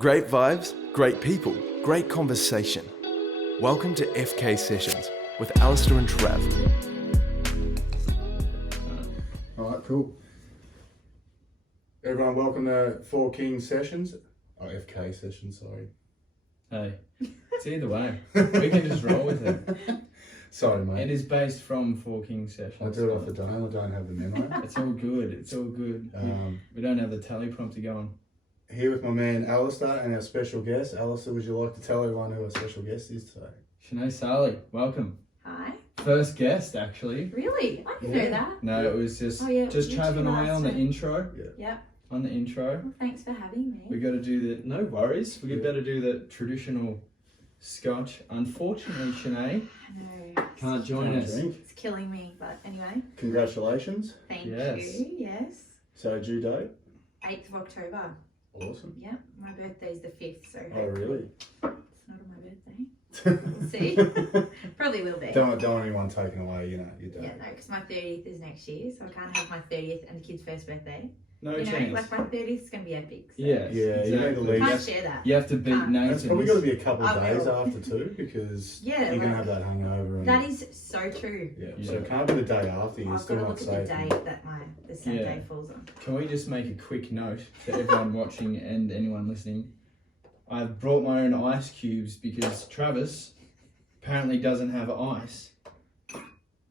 Great vibes, great people, great conversation. Welcome to FK Sessions with Alistair and Trav. Alright, cool. Everyone, welcome to Four Kings Sessions. Oh, FK Sessions, sorry. Hey, it's either way. We can just roll with it. Sorry, mate. It is based from Four Kings Sessions. I do it off the dome, I don't have the memo. It's all good, it's all good. We don't have the teleprompter going. Here with my man Alistair and our special guest. Alistair, would you like to tell everyone who our special guest is today? Shinea Sali, welcome. Hi. First guest, actually. Really? I didn't know that. No, it was just YouTube Trav and I on the master. intro. Yeah. On the intro. Well, thanks for having me. We got to do the, no worries, we better do the traditional Scotch. Unfortunately, Shinea I know. can't join us. Drink. It's killing me, but anyway. Congratulations. Thank Yes. you. Yes. So, due date? 8th of October. Awesome. Yeah. My birthday's the 5th, so Oh, really? it's not on my birthday. We'll see. Probably will be. Don't want anyone taken away, you know, your Yeah, day. no, because my 30th is next year, so I can't have my 30th and the kid's first birthday. No you know, chance. like my 30th is going to be epic. So Yes, Yeah, you need to leave. Can't share that. You have to beat Can't. Nathan's. It's probably got to be a couple of I days will. after too, because Yeah, you're going to like- have that hangover. And, That is so true. yeah, Yeah. so it can't be the day after, you're I've still got to not look at the safe. date that the same Yeah. day falls on. Can we just make a quick note to everyone watching and anyone listening? I've brought my own ice cubes because Travis apparently doesn't have ice.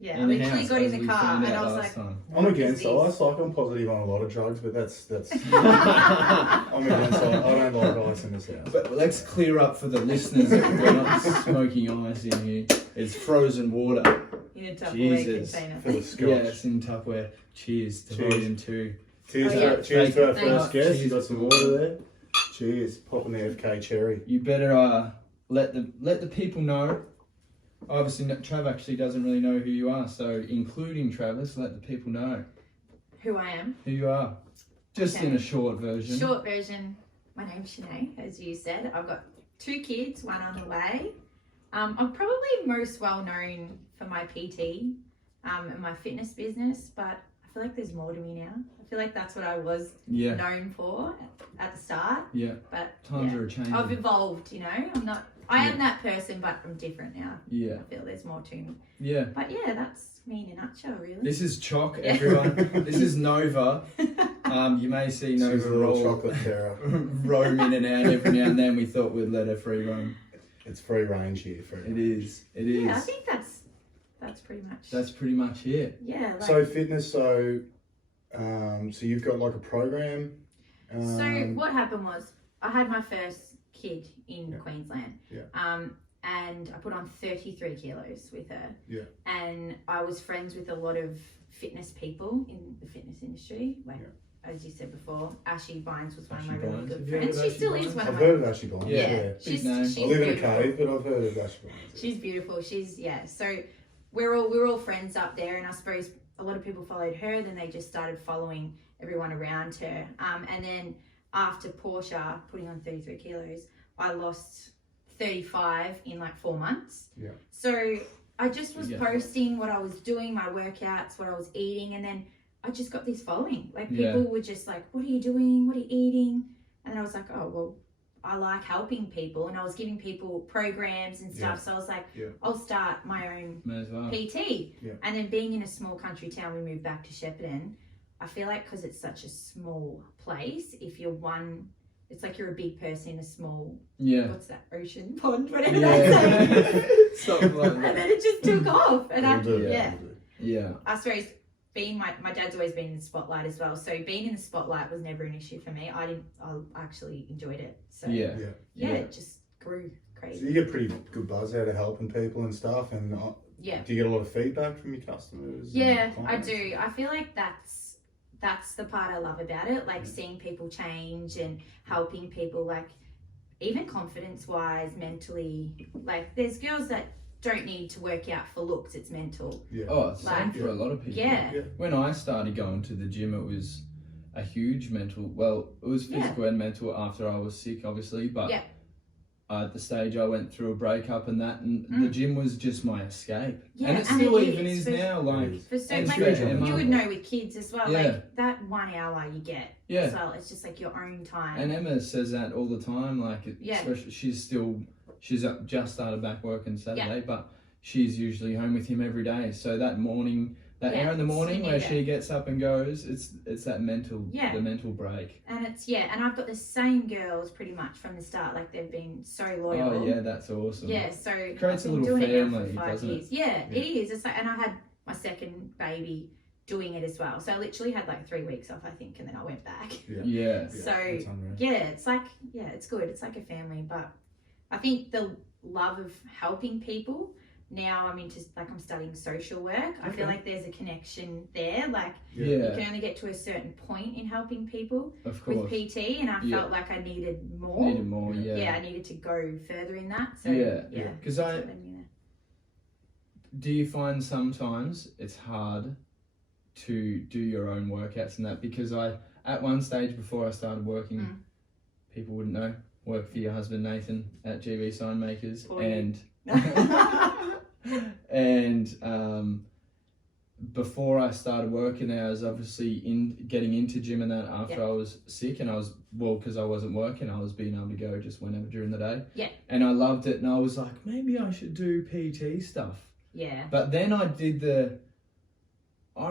Yeah, in I the literally house, got in as the we car found and out I was last like, time. I'm what against is this? ice, like I'm positive on a lot of drugs, but that's I'm against ice. I don't like ice in this house. But let's clear up for the listeners that we're not smoking ice in here. It's frozen water. In a Tupperware Jesus. container. For the scotch. Yeah, it's in Tupperware. Cheers to Cheers. volume 2. Cheers, Oh, yeah. cheers to our Thank first you. guest. You Cheers. got some water there. Cheers. Popping the FK cherry. You better let the people know. Obviously, Trav actually doesn't really know who you are, so including Travis, let the people know Who I am. who you are. Just Okay. in a short version. Short version, my name's Shinea, as you said. I've got 2 kids, 1 on the way. I'm probably most well known for my PT and my fitness business, but I feel like there's more to me now. I feel like that's what I was Yeah, known for at the start, yeah. but Times yeah. are changing. I've evolved, you know. I am that person, but I'm different now. Yeah, I feel there's more to me. yeah. But yeah, that's me in a nutshell, really. This is Choc, everyone. This is Nova. You may see She's a Nova little roll, chocolate terror. roam in and out every now and then. We thought we'd let her free roam. It's free range here. Free It range. is. It is. Yeah, I think that's pretty much. That's pretty much it. Yeah. Like, So fitness. So you've got like a program. so what happened was I had my first kid in Yeah. Queensland. Yeah. And I put on 33 kilos with her. Yeah. And I was friends with a lot of fitness people in the fitness industry. Like, as you said before, Ashley Bynes was one of my Ashley really Bynes. good Have you heard friends. of She Ashley still Bynes? is one I've of my. heard of Ashley Bynes. Yeah, Yeah. she's name. she's I live in a beautiful. cave, but I've heard of Ashley Bynes. She's beautiful. So we're all friends up there, and I suppose a lot of people followed her. Then they just started following everyone around her. And then after Portia putting on 33 kilos, I lost 35 in like 4 months. Yeah. So I just was Yeah. posting what I was doing, my workouts, what I was eating, and then I just got this following. Like Yeah. people were just like, "What are you doing? What are you eating?" And then I was like, "Oh well." I like helping people, and I was giving people programs and stuff. Yeah. So I was like, Yeah. I'll start my own May as well. PT. Yeah. And then being in a small country town, we moved back to Shepparton. I feel like because it's such a small place, if you're it's like you're a big person in a small, Yeah. what's that, ocean, pond, whatever Yeah. that's saying. Something like And that. then it just took off. And It'll do, yeah. it'll do. Yeah. I suppose being my dad's always been in the spotlight as well. So being in the spotlight was never an issue for me. I actually enjoyed it. So Yeah. yeah, Yeah. it just grew So crazy. you get pretty good buzz out of helping people and stuff, and Yeah. do you get a lot of feedback from your customers? and Yeah, I clients? do. I feel like that's the part I love about it, like seeing people change and helping people, like even confidence wise, mentally. Like there's girls that don't need to work out for looks, it's mental. Yeah. Oh, same Like- for a lot of people. Yeah. Yeah. When I started going to the gym, it was a huge mental, well, it was Yeah. physical and mental after I was sick, obviously, but Yeah. at the stage I went through a breakup and that, and the gym was just my escape. Yeah, and it and still it even is. is It now. Like, is. For so, And like, especially you Emma. would know with kids as well. Yeah. Like that 1 hour you get Yeah. as well. It's just like your own time. and Emma says that all the time. Like, Yeah. especially she's just started back working Saturday, but she's usually home with him every day. So that morning. That Yeah, hour in the morning so you where need she gets up and goes, it's that mental, Yeah. the mental break. And and I've got the same girls pretty much from the start. Like they've been so loyal. Oh yeah, that's awesome. Yeah, so Creates I've a been little doing it now family, for 5 doesn't it? years. Yeah, it is. It's like, and I had my second baby doing it as well. So I literally had like 3 weeks off, I think, and then I went back. Yeah. So That's unreal. it's like it's good. It's like a family. But I think the love of helping people. Now I'm into I'm studying social work. I feel like there's a connection there. Like you Yeah, can only get to a certain point in helping people of with course. PT, and I felt like I needed more. Needed more, yeah. I needed to go further in that. So Yeah. yeah. 'Cause that's what led me there. Do you find sometimes it's hard to do your own workouts and that? Because at one stage before I started working, people wouldn't know, work for your husband Nathan at GB Sign Makers, For you. and before I started working there, I was obviously getting into gym and that after I was sick, and because I wasn't working, I was being able to go just whenever during the day. Yeah. And I loved it, and I was like, maybe I should do PT stuff. Yeah. But then I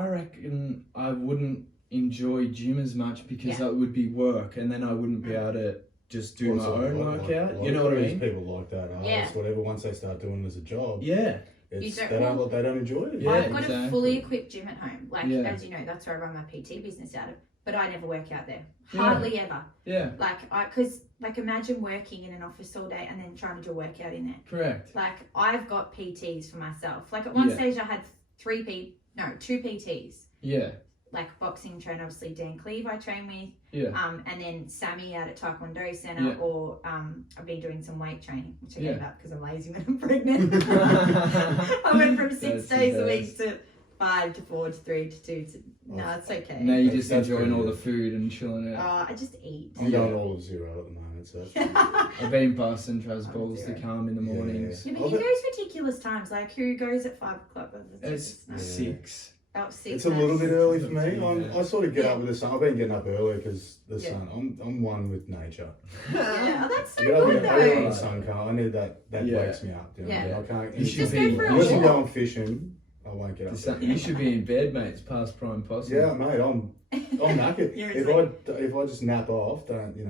reckon I wouldn't enjoy gym as much because it would be work, and then I wouldn't be able to just do my own workout. You know what I mean? People like that, artists, whatever. Once they start doing it as a job, Yeah. they don't- don't enjoy it. Yeah, I've got a exactly. fully equipped gym at home. Like Yeah. as you know, that's where I run my PT business out of. But I never work out there. Yeah. Hardly ever. Yeah. Because imagine working in an office all day and then trying to do a workout in there. Correct. Like I've got PTs for myself. Like at one Yeah. stage I had 2 PTs. Yeah. Like boxing trainer, obviously Dan Cleve I train with. Yeah. And then Sammy out at Taekwondo Centre, Yeah. or I've been doing some weight training, which I Yeah. gave up because I'm lazy when I'm pregnant. I went from 6 That's the days a best. week to 5 to 4 to 3 to 2 to no, it's okay. Now you're just That's enjoying pretty all the good. food and chilling out. I just eat. I'm going all of 0 at the moment, so that's I've been busting Trav's I'm balls to zero. come in the Yeah. mornings. Yeah, but he goes ridiculous times. Like who goes at 5 o'clock? It's Yeah. 6. About 6. it's a little bit early for me. Yeah. I sort of get up with the sun. I've been getting up early because the Yeah. sun. I'm one with nature. Yeah, oh, that's so I get up good when the though. sun comes. I need that. That Yeah. wakes me up. You know? Yeah. I can't. You should Just be- go for a Unless I'm walk. going fishing, I won't get up. You should be in bed, mate. It's past prime possible. Yeah, mate. I'm knackered. You're if I just nap off, don't You're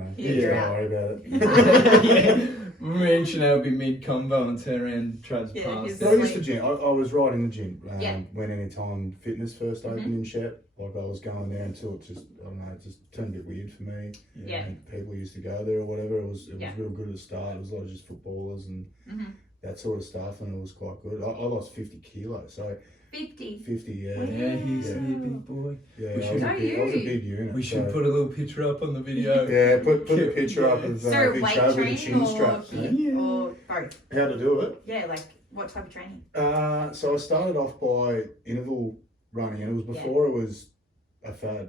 don't out. worry about it. Yeah. Me and Chanel would be mid-combo and turn around and Trav's Yeah, past. he's But I used to gym. I was right in the gym Yeah. when Anytime Fitness first opened in Shep. Like I was going there until it just it just turned a bit weird for me. Yeah. And people used to go there or whatever. It was Yeah. real good at the start. It was a lot of just footballers and Mhm. that sort of stuff, and it was quite good. I lost 50 kilos, so 50. 50, yeah. Wow. Yeah, he used to be a Yeah. big boy. Yeah, We I should- was, So a big, I was a you. big unit. We should so- put a little picture up on the video. Yeah, put the picture up of So Big weight Trav with a training chin or strap. HIIT or both? How to do it? Yeah, like what type of training? So I started off by interval running, and it was before it was a fad.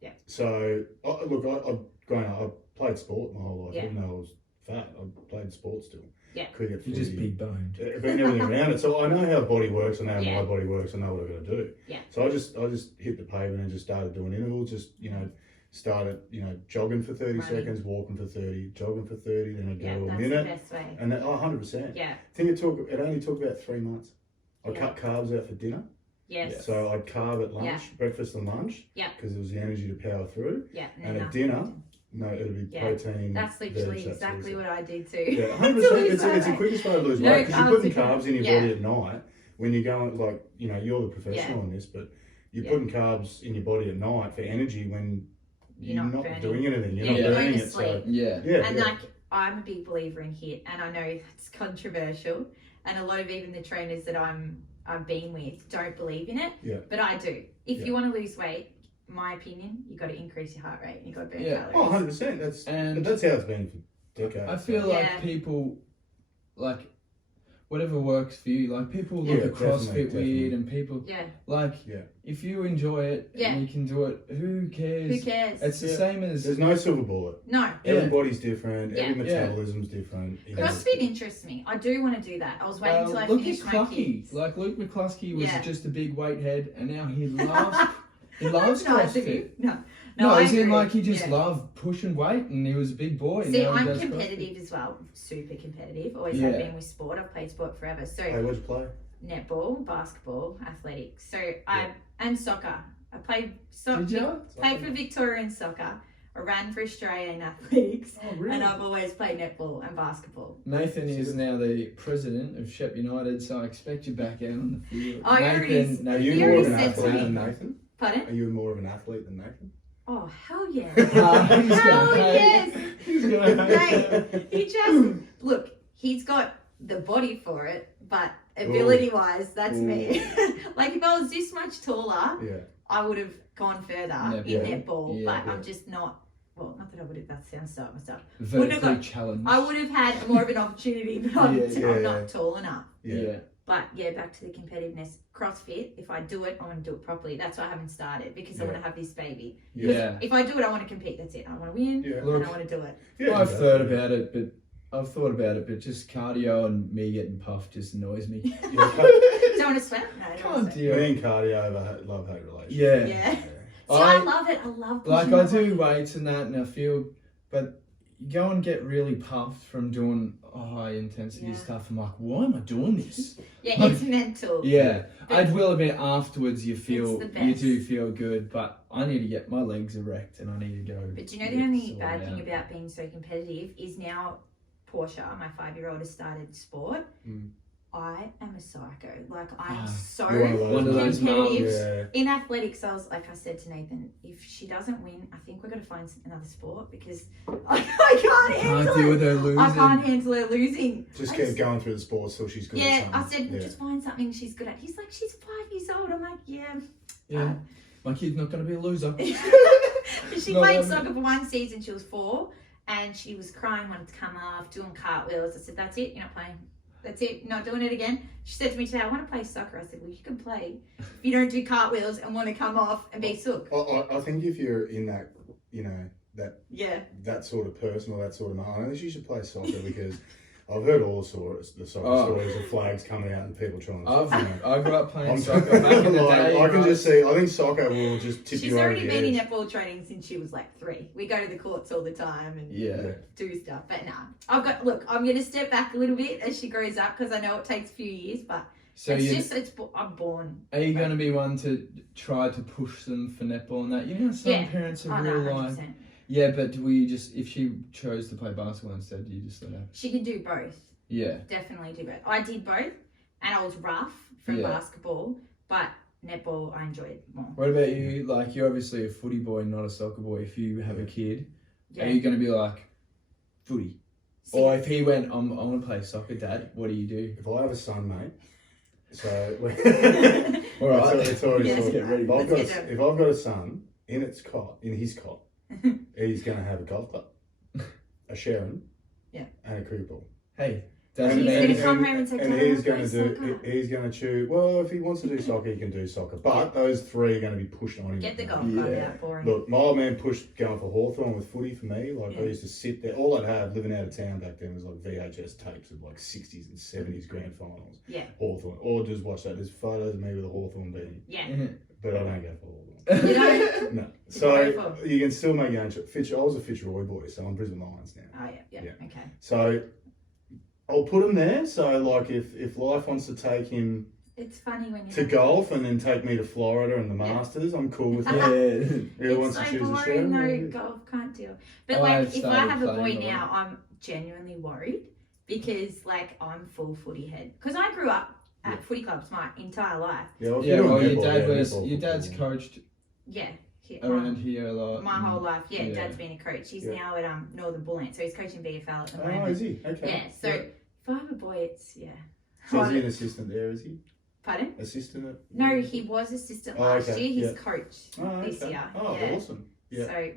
Yeah. So I've grown up. I played sport my whole life, Yeah. even though I was fat. I played sport still. Yeah. Cricket, You're just footy, big boned. been everything around it. So I know how the body works. I know Yeah. how my body works. I know what I've got to do. Yeah. So I just hit the pavement and just started doing intervals. Just started jogging for 30 Running. seconds, walking for 30, jogging for 30, then I'd go Yeah, to a that's minute. the best way. And then 100%. Yeah. I think it only took about 3 months. I Yeah. cut carbs out for dinner. Yes. So I'd carb at lunch, Yeah. breakfast and lunch. Yeah. Because it was the energy to power through. Yeah. And at nothing. dinner, no, it'll be Yeah. protein. That's literally veg, that sort of exactly stuff. what I did too. Yeah, To 100%. lose It's the weight. quickest way to lose No weight because you're carbs putting again. carbs in your Yeah. body at night when you're going, you're the professional in this, but you're Yeah. putting carbs in your body at night for energy when You're not burning. doing anything. You're Yeah, not you're burning going to it. sleep. So, Yeah. yeah. And yeah. like I'm a big believer in HIIT, and I know that's controversial, and a lot of even the trainers that I've been with don't believe in it. Yeah. But I do. If Yeah. you want to lose weight, my opinion, you got to increase your heart rate. You got to burn Yeah. Oh, calories. 100%. That's And how it's been for decades. I feel Yeah. like people, like, whatever works for you. Like people look Yeah, at CrossFit definitely. weird, and people Yeah. like Yeah. if you enjoy it Yeah. and you can do it, who cares? Who cares? It's the Yeah. same as There's no silver bullet. No. Yeah. Everybody's different. Yeah. Every metabolism's different. You know. CrossFit interests me. I do want to do that. I was waiting until I look finished at my Clucky. kids. Like Luke McCluskey was Yeah. just a big weight head, and now he loves he loves That's nice of CrossFit. you. No. No, I as in agree. like he just Yeah. loved pushing weight, and he was a big boy. and See, now he I'm does competitive CrossFit. as well. Super competitive. Always Yeah. have been with sport. I've played sport forever. So Hey, what'd you play? netball, basketball, athletics. So and soccer. I played Did you? played for Victoria in soccer. I ran for Australia in athletics. Oh, really? And I've always played netball and basketball. Nathan is now the president of Shep United, so I expect you back out on the field. Oh, he already- Nathan, Are He you more already of an said athlete to than me. Nathan? Pardon? Are you more of an athlete than Nathan? Oh, hell yeah. He's gonna Hell hate. yes. He's gonna hate. Mate, he just, look, he's got the body for it, but ability wise, that's me. Like if I was this much taller, Yeah. I would have gone further Netball. in netball, Yeah. but I'm just not, well, not that I would have, that sounds so myself. Vertically got- challenged. I would have had more of an opportunity, but I'm, Yeah, I'm not tall enough. Yeah. But yeah, back to the competitiveness. CrossFit, if I do it, I want to do it properly. That's why I haven't started, because I want to have this baby. Yeah. If I do it, I want to compete. That's it. I want to win, Yeah. and Look, I want to do it. Yeah, I've exactly. thought about it, but just cardio and me getting puffed just annoys me. Yeah, Don't want to sweat? No, I don't Can't want to sweat. deal. me and cardio have a love-hate relationship. Yeah. Yeah. See, I I love it. I love like pushing I my do body. weights and that, and I feel, but you go and get really puffed from doing high intensity Yeah. stuff. I'm like, why am I doing this? Yeah, it's mental. Yeah, But I'd will admit afterwards you feel It's the you best. do feel good, but I need to get my legs erect and I need to go. But do you know the get only sorted bad thing out. about being so competitive is now Portia, my 5-year-old, has started sport. Mm. I am a psycho. Like I am Ah, so you're one of those competitive. Yeah. In athletics, I was like I said to Nathan, if she doesn't win, I think we're gonna find another sport because I can't handle Can't deal it. with her losing. I can't handle her losing. Just I keep going through the sports till she's good at Yeah, something. I said, Yeah. just find something she's good at. He's like, she's 5 years old. I'm like, yeah. Yeah, my kid's not going to be a loser. She No, played soccer for one season. She was 4, and she was crying when it's come off, doing cartwheels. I said, "That's it. You're not playing. That's it. You're not doing it again." She said to me today, "I want to play soccer." I said, "Well, you can play if you don't do cartwheels and want to come off and be sook." I think if you're in that, you know, Yeah. that sort of person or that sort of man, I think you should play soccer because I've heard all the soccer Oh. stories of flags coming out and people trying to. I grew up playing I'm soccer back in the like, day. I can right? just see. I think soccer will just tip She's you over already the been in edge. netball training since she was like 3. We go to the courts all the time and Yeah. do stuff. But nah, I'm going to step back a little bit as she grows up because I know it takes a few years, but So I'm born. are you going to be one to try to push them for netball and that? You know, some Yeah. parents Oh, are no, real 100%. like. Yeah, but will you just, if she chose to play basketball instead, do you just let her? She can do both. Yeah. Definitely do both. I did both, and I was rough from Yeah. basketball, but netball I enjoyed more. What about you? Like, you're obviously a footy boy, not a soccer boy. If you have a kid, Yeah. are you going to be like, footy? See, Or if he went, I want to play soccer, Dad, what do you do? If I have a son, mate, so All right. it's already Yes. sorted. Get ready. If I've got a son in his cot, he's going to have a golf club, a Sharon, Yeah. and a cricket ball. Hey, And doesn't he's matter. gonna come home and say, and "Dad, I he's wanna going to play do. soccer." He's going to choose. Well, if he wants to do soccer, he can do soccer. But those 3 are going to be pushed on him. Get the golf Yeah. club out, boring. Look, my old man pushed going for Hawthorn with footy for me. Like Yeah. I used to sit there. All I'd have living out of town back then was like VHS tapes of like 60s and 70s grand finals. Yeah. Hawthorn. Or just watch that. There's photos of me with a Hawthorn beanie. Yeah. But I don't go for Hawthorn. You don't? No. go So for? you can still make your own choice. I was a Fitzroy boy, so I'm Brisbane Lions now. Oh, yeah. Yeah. Okay. So I'll put him there. So like if life wants to take him It's funny when you to golf and then take me to Florida and the Masters, I'm cool with that. Yeah. Who It's wants so to choose a boring, Sharon? no, golf can't deal. But Oh, like, I've if I started have a boy playing a lot. now, I'm genuinely worried because like I'm full footy head. Because I grew up at footy clubs my entire life. Yeah, well, if Yeah, you're well, doing your netball, dad yeah, was, netball, your dad's football, coached Yeah. around here a lot. My whole life, yeah, Yeah. Dad's been a coach. He's Yeah. now at Northern Bullants, so he's coaching VFL at the Oh, moment. is he? Okay. Yeah, so if I have a boy, it's So is he an assistant there, is he? Pardon? Assistant at... No, he was assistant Oh, last okay, year. He's yeah. coach Oh, this okay. year. Oh, yeah. awesome. Yeah. So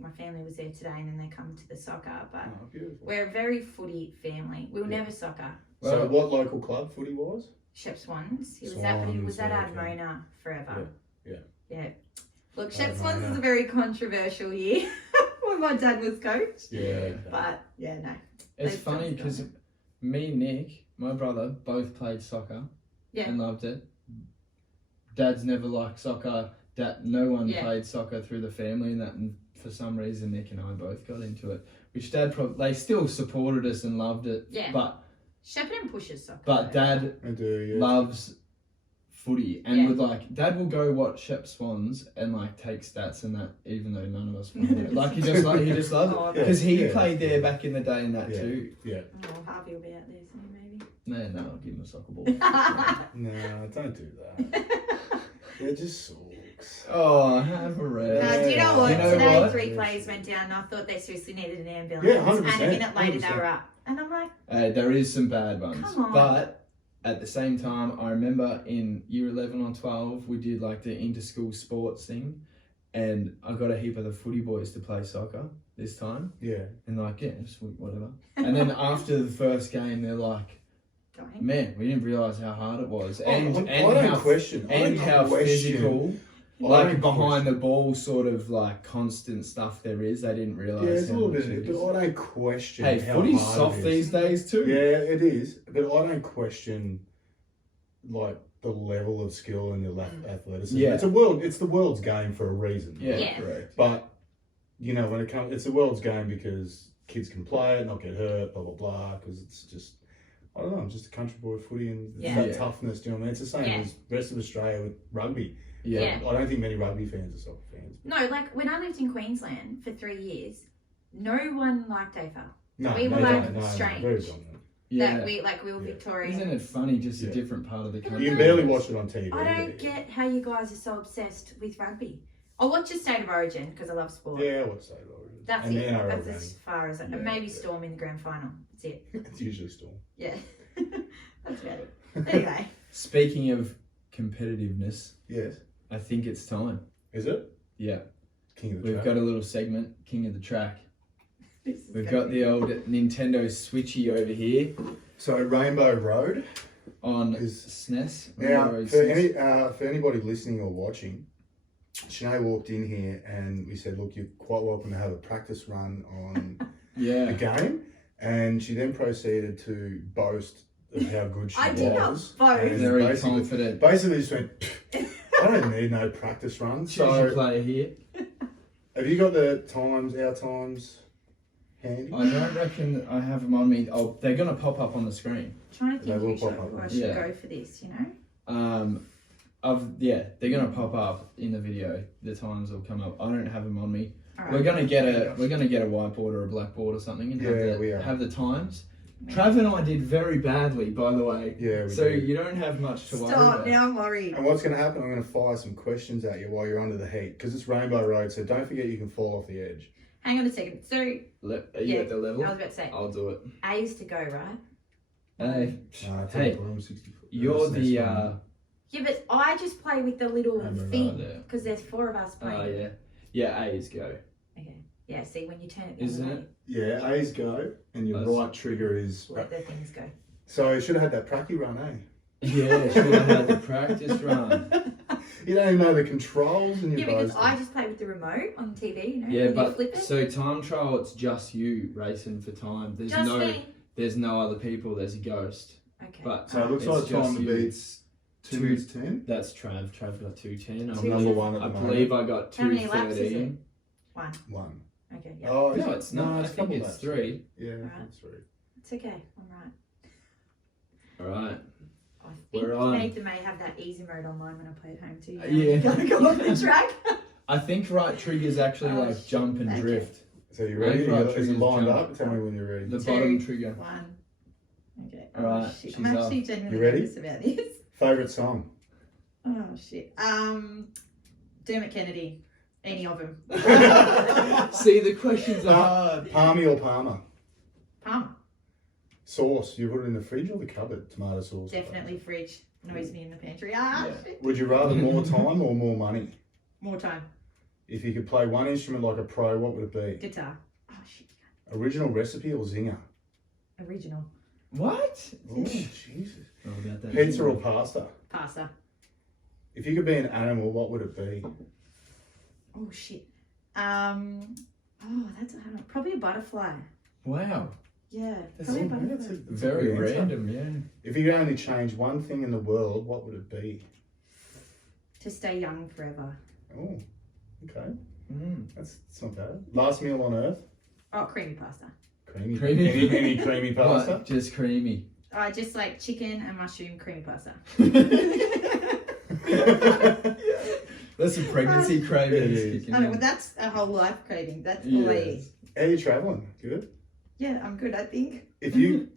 my family was there today, and then they come to the soccer. But Oh, beautiful. we're a very footy family. We were Yeah. never soccer. So Well, what local club footy was? Shep Swans. He was Swans, at yeah, okay. Ardmona forever. Yeah. Look, Shep Ardmona. Swans is a very controversial year when my dad was coach. Yeah. But yeah, no. it's They've funny just because me, Nick, my brother, both played soccer Yeah. and loved it. Dad's never liked soccer. No one Yeah. played soccer through the family, and for some reason Nick and I both got into it. Which Dad they still supported us and loved it. Yeah. But Shepparton pushes soccer. But though. Dad I do, yeah. loves footy and Yeah. would Dad will go watch Shep Swans and take stats and that, even though none of us follow it. He just loves Oh, it because he Yeah. played there back in the day and that Yeah. too. Yeah. Oh, Harvey will be out there soon, maybe. No, I'll give him a soccer ball. No, don't do that. It just sucks. Oh, have a rest. Do you know what? You know Today, what? 3 players went down and I thought they seriously needed an ambulance. Yeah, 100%, And a minute later, they 100%. were up. And I'm like, There is some bad ones, Come on. but at the same time, I remember in year 11 or 12, we did the inter-school sports thing, and I got a heap of the footy boys to play soccer this time, Yeah. and yeah, sweet, whatever. And then after the first game, they're like, going. man, we didn't realise how hard it was, I and don't how question. I and don't how question- physical. I don't Behind question. the ball, sort of constant stuff there is. They didn't realise. Yeah, it's a how little much bit of it it, is. but I don't question. Hey, how footy's hard soft it is. these days too. Yeah, it is, but I don't question the level of skill and the athleticism. Yeah. It's the world's game for a reason. Yeah, Yeah. correct. But when it comes, it's the world's game because kids can play it, not get hurt, blah blah blah. Because it's just, I don't know, I'm just a country boy of footy and it's Yeah. that Yeah. toughness. Do you know what I mean? It's the same Yeah. as the rest of Australia with rugby. Yeah. Yeah. I don't think many rugby fans are soccer fans. No, when I lived in Queensland for 3 years, no one liked AFL. No, We were no, like no, strange. very dominant. Yeah. That we were Yeah. Victorian. Isn't it funny? Just Yeah. a different part of the You country. You can barely watch it on TV. I don't but- get how you guys are so obsessed with rugby. I'll watch a State of Origin because I love sport. Yeah, what's that? Origin? That's and it. the NRL That's game. as far as Yeah, and maybe yeah. Storm in the grand final. That's it. It's usually Storm. Yeah. That's about it. Anyway. Speaking of competitiveness, Yes. I think it's time. Is it? Yeah. King of the We've Track. got a little segment, King of the Track. This is We've gonna got be- the old Nintendo Switchy over here So Rainbow Road. on Is- SNES. Now, Rainbow for SNES. for anybody listening or watching, Shinea walked in here and we said, "Look, you're quite welcome to have a practice run on the Yeah. game." And she then proceeded to boast of how good she I was. did not boast. And Very basically- confident. Basically, just went. I don't need no practice runs. Choose your So, player here. have you got the times, our times, handy? I don't reckon I have them on me. Oh, they're gonna pop up on the screen. trying to They think will who pop up. I should Yeah. go for this, you know? They're gonna pop up in the video. The times will come up. I don't have them on me. All We're right. gonna get a whiteboard or a blackboard or something and Yeah, we are. have the times. Trav and I did very badly, by the way. Yeah, we So do. you don't have much to worry Stop, about. now I'm worried. And what's going to happen, I'm going to fire some questions at you while you're under the heat, because it's Rainbow Road, so don't forget you can fall off the edge. Hang on a second. So, Are you Yeah, at the level? I was about to say, I'll do it. A's to go, right? Hey, It's Hey, on the bottom, 64. you're That's the next one. Yeah, but I just play with the little Rainbow Road, thing, yeah. because there's 4 of us playing. yeah. A's go. Okay. Yeah, see, when you turn it the Isn't other it? way, Yeah, A's go, and your That's- right trigger is... let the things go. So you should have had that pracky run, eh? Yeah, should have had the practice run. You don't even know the controls and Yeah, you're because I just play with the remote on the TV, you know? Yeah, when you flip but it. so time trial, it's just you racing for time. There's Just no, me. there's no other people. There's a ghost. Okay. But So it looks it's like just time you. beats 2 Two- minutes 10. That's Trav. Trav got 2:10. Two- Number one at I the believe moment. I got How many laps is it? 2:13. 1. 1. Okay, yeah. Oh, is No, it? it's not. I it's think couple it's laps. 3. Yeah, Right. it's 3. It's okay. I'm right. All right. I think We're on. Nathan may have that easy mode online when I play at home too. Yeah. Gotta go off the track. I think right trigger's actually Oh, like jump and okay. drift. So you ready? Right, Is it trigger's lined jump. up? Tell me when you're ready. The 2, bottom trigger. 1. Okay. All right, Oh, shit. she's I'm actually genuinely You ready? nervous about this. Favourite song? Oh shit. Dermot Kennedy. Any of them. See, the questions are hard. Palmy or Palmer? Palmer. Sauce, you put it in the fridge or the cupboard? Tomato sauce? Definitely fridge. Noisy in the pantry. Ah, Yeah. shit. Would you rather more time or more money? More time. If you could play one instrument like a pro, what would it be? Guitar. Oh shit. Original recipe or zinger? Original. What? Oh, Jesus. Oh, about that. Pizza or pasta? Pasta. If you could be an animal, what would it be? Oh shit. That's a hard one. Probably a butterfly. Wow. Yeah. That's Probably a a- butterfly. that's a- that's a Very good answer. random, yeah. If you could only change one thing in the world, what would it be? To stay young forever. Oh, okay. Mm. That's not bad. Last meal on earth? Oh, creamy pasta. Creamy. Creamy. Any creamy pasta? What? Just creamy. I just like chicken and mushroom creamy pasta. That's a pregnancy craving. It is. kicking I know, in. but that's a whole life craving. That's all I eat. Yes. How are you travelling? Good. Yeah, I'm good, I think. If you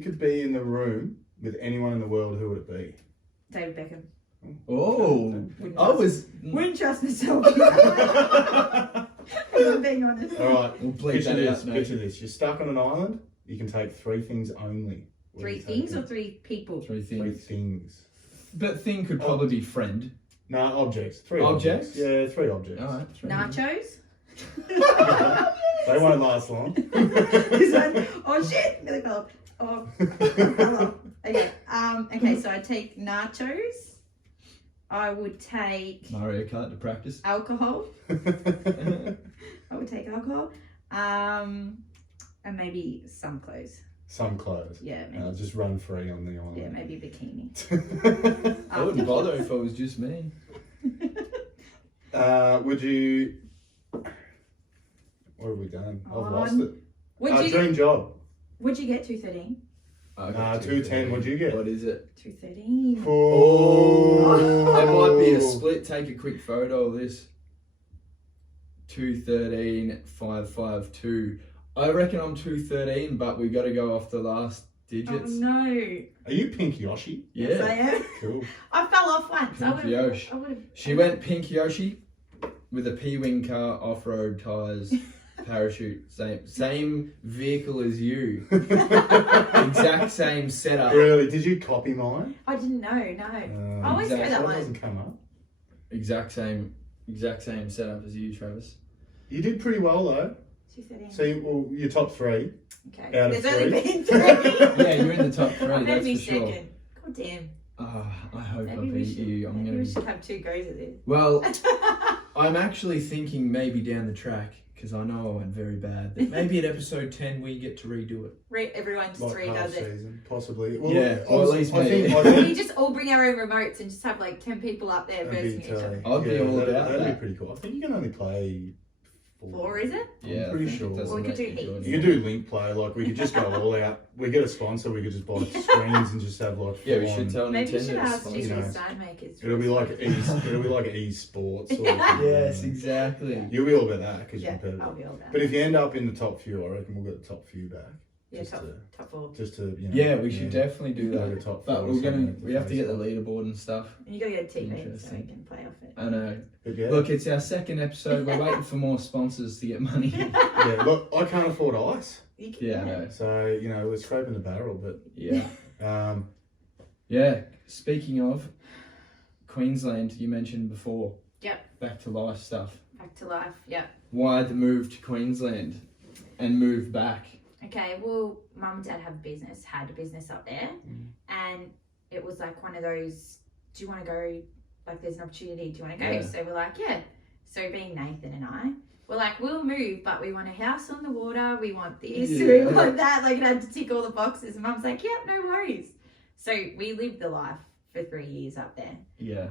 could be in the room with anyone in the world, who would it be? David Beckham. Oh, Wouldn't I trust- was. Wouldn't trust myself. If I'm being honest. All right. We'll bleep Picture that this. out, mate. Picture this. You're stuck on an island. You can take 3 things only. What do Three you take? things or 3 people? Three 3 things. things. But thing could probably be friend. No, objects. 3 Objects? objects. Yeah, 3 objects. All right. Three. Nachos? They won't last long. This one, oh shit, really fell off. Oh, fell off. Okay, okay, so I take nachos. I would take Mario Kart to practice. alcohol. I would take alcohol. And maybe some clothes. Some clothes. Yeah, maybe. Just run free on the Yeah, island. maybe a bikini. I wouldn't bother if it was just me. Would you? What have we done? I've lost it. Would you Dream job. would you get 213? I Nah, got 210, what'd you get? What is it? 213. Oh. There might be a split. Take a quick photo of this. 213,552. I reckon I'm 213, but we got to go off the last Oh digits. no. Are you Pink Yoshi? Yeah. Yes, I am. Cool. I fell off once. Pink Yoshi. I would She went Pink Yoshi with a P-wing car, off-road tyres, parachute, same vehicle as you, exact same setup. Really? Did you copy mine? I didn't know, no. I always exactly. go that That one. doesn't come up. Exact same setup as you, Travis. You did pretty well though. 213. So you're top 3. Okay. out of There's only 3. been 3. Yeah, you're in the top 3. I'm That's be for sure. second. God damn. I hope I Maybe we beat should, you. I'm maybe gonna we be. should have 2 goes at this. Well, I'm actually thinking maybe down the track because I know I went very bad. That maybe at episode 10 we get to redo it. Everyone just Like half redoes it. season, possibly. Yeah, or at least I think, me. I We think just all bring our own remotes and just have like 10 people up there that'd versing be each other. I'd be all that'd, about that'd that. be pretty cool. I think you can only play 4, is it? Yeah, I'm pretty I think sure. it doesn't Or we could let do you heaps. You could do link play, like we could just go all out. We get a sponsor, we could just buy screens and just have like Yeah, we full should on- tell Maybe you Nintendo should to ask sponsor you know. GG Sign Makers. It'll be like esports. Sort of thing. Yes, exactly. You'll be all about that because Yeah, you're competitive. I'll be all that. But if you end up in the top few, I reckon we'll get the top few back. Yeah, just top, to- top 4. Just to you know. Yeah, we should definitely do Go that. to top But 4 or we something have to get the Facebook. leaderboard and stuff. And you gotta get a TV so we Interesting. can play off it. I know. But yeah, Look, it's our second episode. We're waiting for more sponsors to get money. yeah. Look, I can't afford ice, You can, Yeah, I know. so you know we're scraping the barrel. But Yeah. um, Yeah. Speaking of Queensland, you mentioned before. Yep. Back to life stuff. Back to life, yeah. Why the move to Queensland and move back? Okay, well, mum and dad had a business up there, and it was like one of those, do you want to go, like there's an opportunity, do you want to go? Yeah. So we're like, yeah. So being Nathan and I, we're like, we'll move, but we want a house on the water, we want this, we Yeah. want that, like it had to tick all the boxes, and mum's like, yep, no worries. So we lived the life for 3 years up there, Yeah.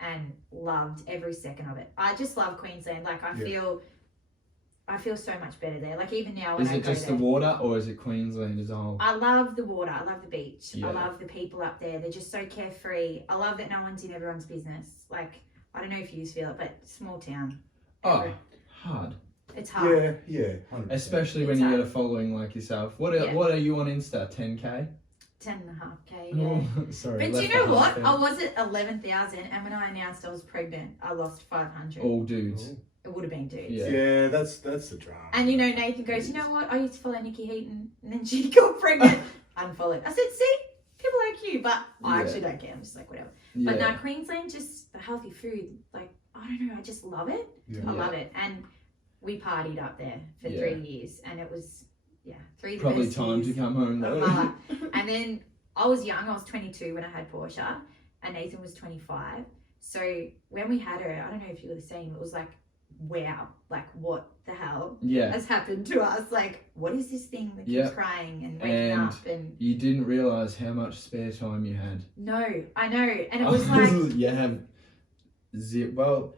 and loved every second of it. I just love Queensland, like I feel so much better there, like even now when Is I it go just there. the water or is it Queensland as a whole? I love the water. I love the beach. Yeah. I love the people up there. They're just so carefree. I love that no one's in everyone's business. Like, I don't know if you feel it, but small town. Oh, hard. It's hard. yeah, 100%. Especially when It's you hard. got a following like yourself. What Yeah. are you on Insta? 10K? 10.5K, yeah. Oh, sorry. But do left you know the what? half I out. was at 11,000, and when I announced I was pregnant, I lost 500. All dudes. It would have been dudes. Yeah. Yeah, that's the drama. And you know, Nathan goes, you know what? I used to follow Nikki Heaton, and then she got pregnant, unfollowed. I said, see, people like you, but I Yeah. actually don't care. I'm just like, whatever. Yeah. But no, Queensland, just the healthy food, like, I don't know, I just love it. Yeah. I love it. And we partied up there for Yeah. 3 years, and it was three of the Probably best time to years come home of though. my life. And then I was young. I was 22 when I had Portia, and Nathan was 25. So when we had her, I don't know if you were the same. It was like, wow, like what the hell Yeah. has happened to us? Like, what is this thing that keeps crying and waking And up? And you didn't realise how much spare time you had. no, I know, and it was like, you have well,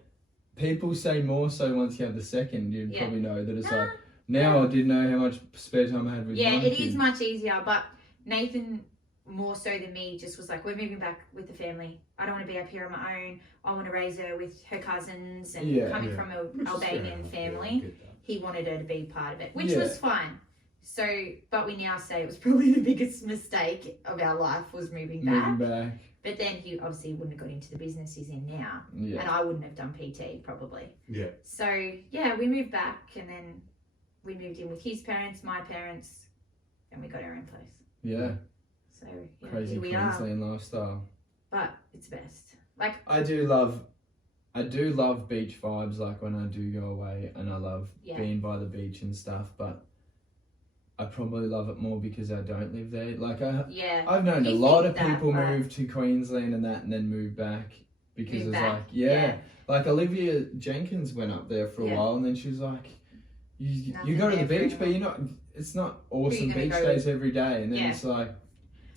people say more so once you have the second. You'd probably know that it's like now I didn't know how much spare time I had with one it kid. is much easier. But Nathan, more so than me, just was like, we're moving back with the family. I don't want to be up here on my own. I want to raise her with her cousins, and coming from an Albanian family, he wanted her to be part of it, which was fine. So, but we now say it was probably the biggest mistake of our life was moving back. But then he obviously wouldn't have got into the business he's in now, and I wouldn't have done PT probably. Yeah. So we moved back, and then we moved in with his parents, my parents, and we got our own place. Yeah. So Crazy here we Queensland are. lifestyle. But it's best. Like I do love beach vibes, like when I do go away, and I love being by the beach and stuff, but I probably love it more because I don't live there. Like I've known a lot of people move to Queensland and then move back because it's like like Olivia Jenkins went up there for a while, and then she was like, you go to the beach, but it's not awesome beach days every day, and then it's like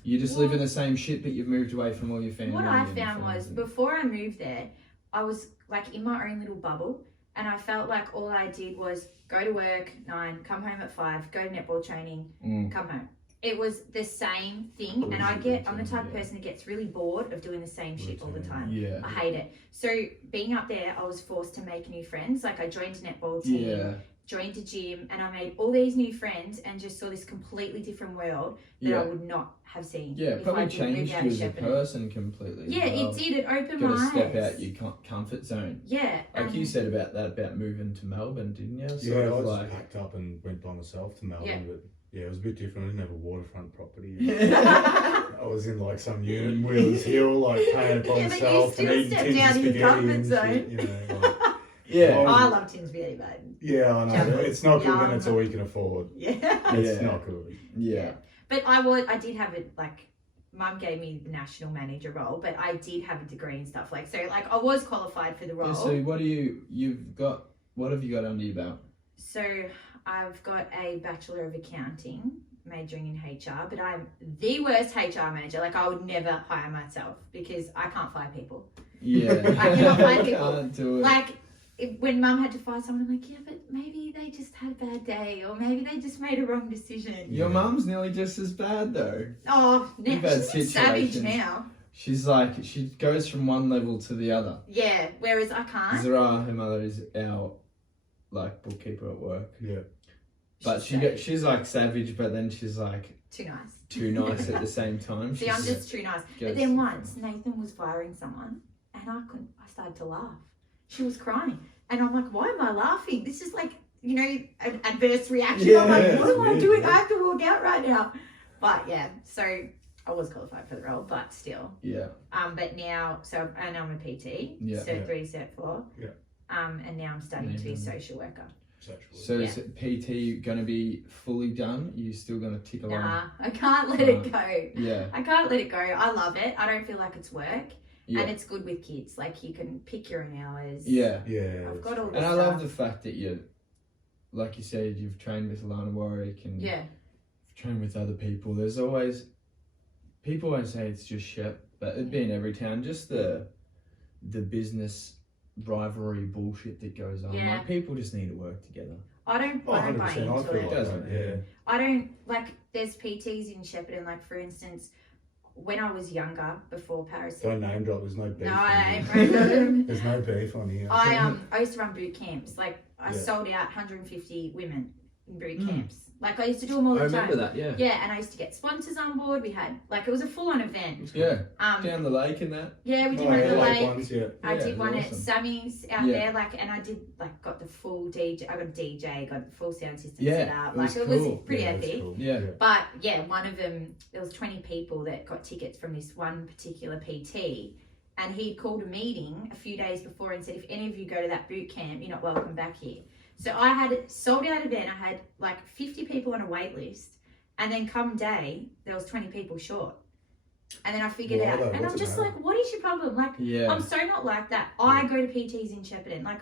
you just live in the same shit, but you've moved away from all your family. What I found was before I moved there, I was like in my own little bubble, and I felt like all I did was go to work 9, come home at 5, go to netball training, come home. It was the same thing, and I'm the type of person that gets really bored of doing the same shit all the time. I hate it. So being up there, I was forced to make new friends. Like I joined a netball team, joined a gym, and I made all these new friends and just saw this completely different world that I would not have seen. Yeah, it probably changed you as a person completely. Yeah, it did. It opened my eyes. Got to step out your comfort zone. Yeah. Like you said about moving to Melbourne, didn't you? I just packed up and went by myself to Melbourne, but it was a bit different. I didn't have a waterfront property. I was in like some unit in Wheelers Hill, like paying for myself and eating tins of spaghetti and shit, you know, like, I love tin spaghetti, but I know. It's not good when it's all you can afford. It's not good. Yeah. But I did have it, like, Mum gave me the national manager role, but I did have a degree and stuff, like, so, like, I was qualified for the role. Yeah, so what have you got under your belt? So I've got a Bachelor of Accounting, majoring in HR, but I'm the worst HR manager. Like, I would never hire myself because I can't fire people. Yeah. I cannot fire people. Can't do it. Like, when Mum had to fire someone, I'm like, yeah, but maybe they just had a bad day, or maybe they just made a wrong decision. Your mum's nearly just as bad though. Oh, now she's savage now. She's like, she goes from one level to the other. Yeah, whereas I can't. Zara, her mother, is our like bookkeeper at work. Yeah. But she's like savage, but then she's like too nice at the same time. See, I'm just too nice. But then once Nathan was firing someone, and I started to laugh. She was crying, and I'm like, why am I laughing? This is like, you know, an adverse reaction. Yeah, I'm like, what am I doing? I have to walk out right now. But yeah, so I was qualified for the role, but still. Yeah. But now, and I'm a PT, yeah. Cert 3, Cert 4. Yeah. And now I'm studying to be a social worker. So is PT going to be fully done? Are you still going to tick along? Nah, I can't let it go. Yeah. I can't let it go. I love it. I don't feel like it's work. Yeah. And it's good with kids. Like, you can pick your own hours. Yeah. Yeah. I've got all this And I stuff. love the fact that like you said, you've trained with Alana Warwick and you've trained with other people. There's always, people always say it's just shit, but it'd be in every town, just the business rivalry bullshit that goes on. Yeah. Like, people just need to work together. I don't buy into it. Yeah. I don't, like, there's PTs in Shepparton, like, for instance, when I was younger, before Paris. Don't name drop. There's no beef. No, I ain't. There's no beef on here. I used to run boot camps. Like, I sold out 150 women in boot camps. Like, I used to do them all the time. I remember that, yeah. Yeah, and I used to get sponsors on board. We had, like, it was a full-on event. Yeah. Down the lake and that. Yeah, we did one at the lake. Ones, I did one awesome. at Sammy's out there, like, and I did, like, got the full DJ. I got a DJ, got the full sound system set up. Like, it was pretty epic. Cool. Yeah. But yeah, one of them, there was 20 people that got tickets from this one particular PT, and he called a meeting a few days before and said, if any of you go to that boot camp, you're not welcome back here. So I had sold out event. I had like 50 people on a wait list, and then come day there was 20 people short. And then I figured out, and I'm just like, what is your problem? Like, I'm so not like that. I go to PTs in Shepparton. Like,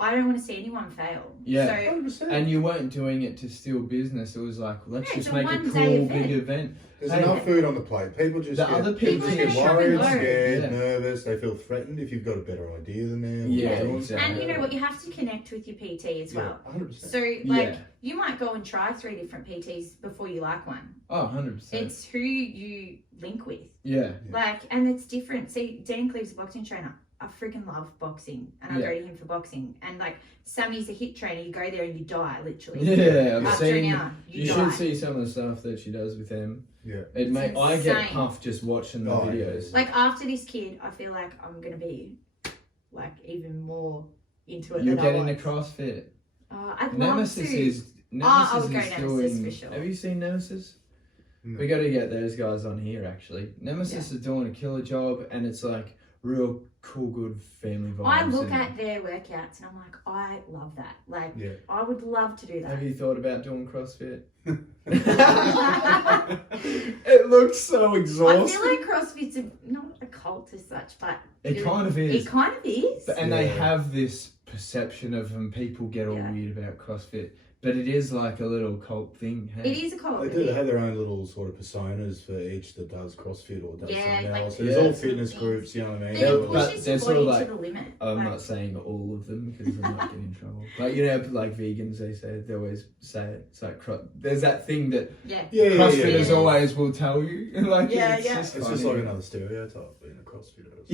I don't want to see anyone fail. Yeah. So, 100%. And you weren't doing it to steal business. It was like, let's just make a cool big event. There's enough food on the plate. People just get other people get worried, scared, nervous. They feel threatened if you've got a better idea than them. Yeah, exactly. And you know what? You have to connect with your PT as well. 100%. So, like, you might go and try 3 different PTs before you like one. Oh, 100%. It's who you link with. Yeah. Like, and it's different. See, Dan Cleave's a boxing trainer. I freaking love boxing, and I go to him for boxing. And like, Sammy's a hit trainer. You go there and you die, literally. Yeah, I've After seen. an hour, you die. Should see some of the stuff that she does with them. Yeah, I get puffed just watching the videos. Like, after this kid, I feel like I'm gonna be like even more into it. You're than getting I into CrossFit. I'd Nemesis love to. is I would go is Nemesis doing. for sure. Have you seen Nemesis? No. We got to get those guys on here. Actually, Nemesis is doing a killer job, and it's like real cool, good family vibes. I look at their workouts and I'm like, I love that. Like, I would love to do that. Have you thought about doing CrossFit? It looks so exhausting. I feel like CrossFit's not a cult as such, but it kind of is. It kind of is. But, and they have this perception of them. People get all weird about CrossFit. But it is like a little cult thing. Hey? It is a cult. They do. They have their own little sort of personas for each that does CrossFit or does something like, else. There's all fitness groups, you know what I mean? They push your body like, to the limit. I'm not saying all of them because I might get in trouble. But you know, like vegans, they always say it. It's like there's that thing that CrossFitters always will tell you. Like it's just like another stereotype being a CrossFitter.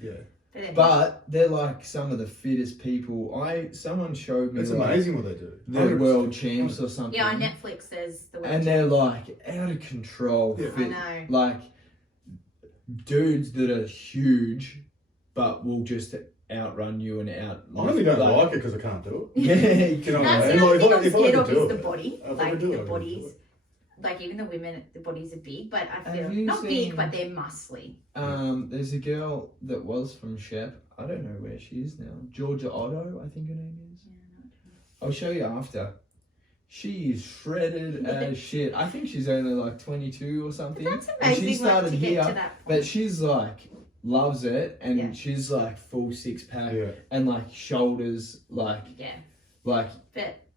Yeah. But they're like some of the fittest people. Someone showed me. It's amazing what they do. They're world champs or something. Yeah, on Netflix there's the and they're like out of control. Yeah. Fit. I know. Like dudes that are huge, but will just outrun you and out. I only don't like it because I can't do it. Yeah, you know that's what I mean? the only thing I'm If I scared could of do is the it, body. if I Like could do it, the I would bodies. do it. Like even the women, the bodies are big, but I Have feel you not seen- big, but they're muscly. There's a girl that was from Shep. I don't know where she is now. Georgia Otto, I think her name is. I'll show you after. She is shredded as shit. I think she's only like 22 or something. That's And amazing. she started to here, get to that point. but she's like loves it, and she's like full 6-pack and like shoulders like But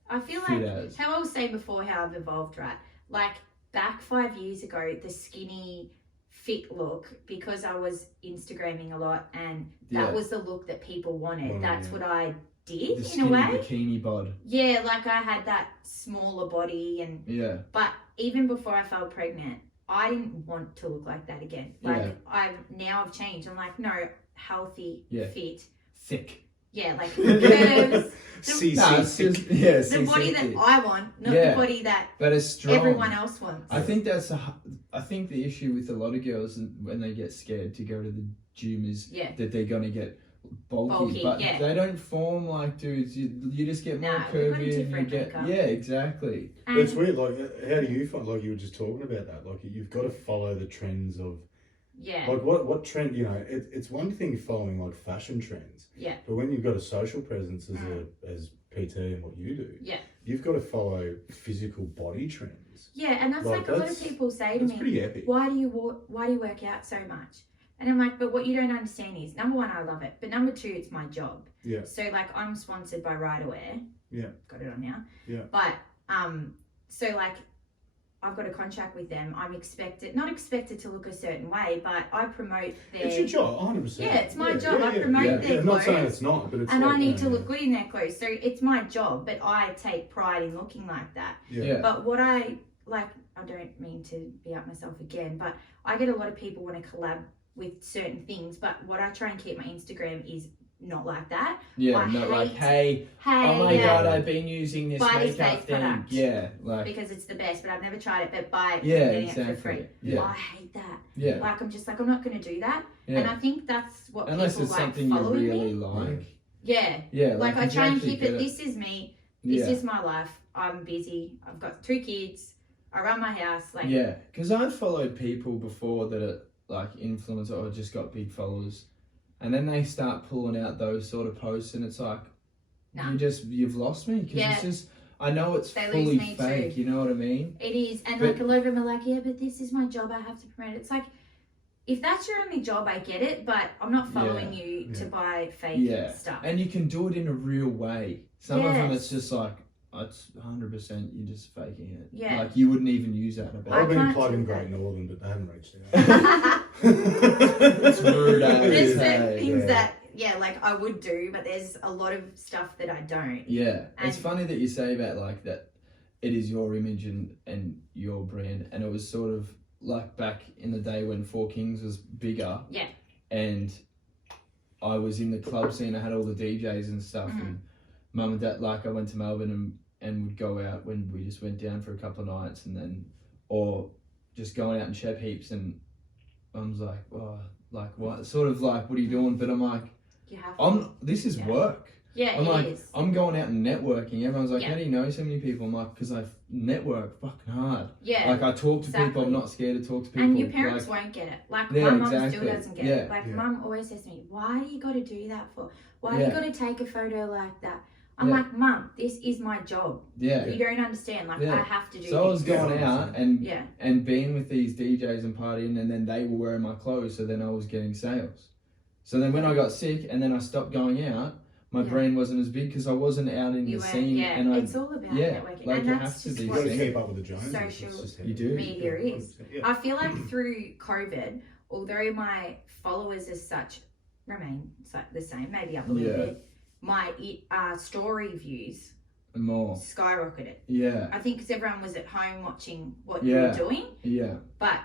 I feel fit like as. how I was saying before, how I've evolved, right? Like back 5 years ago, the skinny fit look, because I was Instagramming a lot and that was the look that people wanted. That's what I did the in a way. bikini bod. Yeah, like I had that smaller body and but even before I fell pregnant, I didn't want to look like that again. Like I've changed. I'm like, no, healthy, fit, thick. Yeah, like curves. The body that I want, not the body that everyone else wants. I think I think the issue with a lot of girls when they get scared to go to the gym is that they're gonna get bulky, but they don't form like dudes. You just get more curvy and you get exactly. But it's weird. Like, how do you find? Like you were just talking about that. Like you've got to follow the trends of. Yeah. Like what trend? You know, it's one thing following like fashion trends. Yeah. But when you've got a social presence as PT and what you do, you've got to follow physical body trends. Yeah, and that's like a lot of people say to me, pretty epic. Why do you work out so much? And I'm like, but what you don't understand is, number one, I love it, but number two, it's my job. Yeah. So like, I'm sponsored by Riderwear. Yeah. Got it on now. Yeah. But so like, I've got a contract with them. I'm not expected to look a certain way, but I promote their... It's your job, 100%. Yeah, it's my job. I promote their clothes. I'm not saying it's not, but it's and like, I need to look good in their clothes. So it's my job, but I take pride in looking like that. Yeah. But what I don't mean to be up myself again, but I get a lot of people want to collab with certain things, but what I try and keep my Instagram is not like that. Yeah, not like, hey, oh my god, I've been using this makeup thing. Product. Yeah, like because it's the best, but I've never tried it. But by getting it for free, I hate that. Yeah, like I'm just like I'm not going to do that. Yeah. And I think that's what unless people it's like something you really like. Yeah, yeah. Like I try and keep it. This is me. This is my life. I'm busy. I've got 2 kids. I run my house. Like because I've followed people before that are like influencers or just got big followers. And then they start pulling out those sort of posts and it's like, Nah. you've lost me because it's just. I know it's They fully lose me fake. too. You know what I mean? It is, and But- like a lot of them are like, yeah, but this is my job. I have to promote it. It's like, if that's your only job, I get it, but I'm not following you to buy fake stuff. And you can do it in a real way. Some of them, Yes. it's just like, it's 100% you're just faking it. Yeah. Like, you wouldn't even use that in a I've bed. been can't plugging do that. Great Northern, but they haven't reached out. It's rude, There's certain hey. things that, like I would do, but there's a lot of stuff that I don't. Yeah. It's And- funny that you say about, like, that it is your image and your brand. And it was sort of like back in the day when Four Kings was bigger. Yeah. And I was in the club scene. I had all the DJs and stuff. And mum and dad, like, I went to Melbourne and would go out when we just went down for a couple of nights, and then, or just going out and Chep heaps, and mum's like, oh, like, what? Sort of like, what are you doing? But I'm like, You have to. this is work. Yeah, I'm it like, is. I'm going out and networking. Everyone's like, Yeah. how do you know so many people? I'm like, because I network fucking hard. Yeah. Like, I talk to people. Exactly. I'm not scared to talk to people. And your parents like, won't get it. Like, Yeah, my mum still exactly. doesn't get Yeah. it. Like, Yeah. mum always says to me, why do you got to do that for? Why do you Yeah. got to take a photo like that? I'm Yeah. like, mum, this is my job. yeah. You don't understand. Like, Yeah. I have to do So I was this. going out and Yeah. and being with these DJs and partying, and then they were wearing my clothes, so then I was getting sales. So then when I got sick and then I stopped going out, my Yeah. brain wasn't as big because I wasn't out in You the weren't, scene. yeah. And It's all about yeah, networking. like, And you that's have to just be You what got to seen. keep up with the Joneses. Social It's just how You do. media is. Yeah. I feel like through COVID, although my followers as such remain the same, maybe up a little Yeah. bit, my story views More. skyrocketed. Yeah. I think because everyone was at home watching what Yeah. you were doing, Yeah. but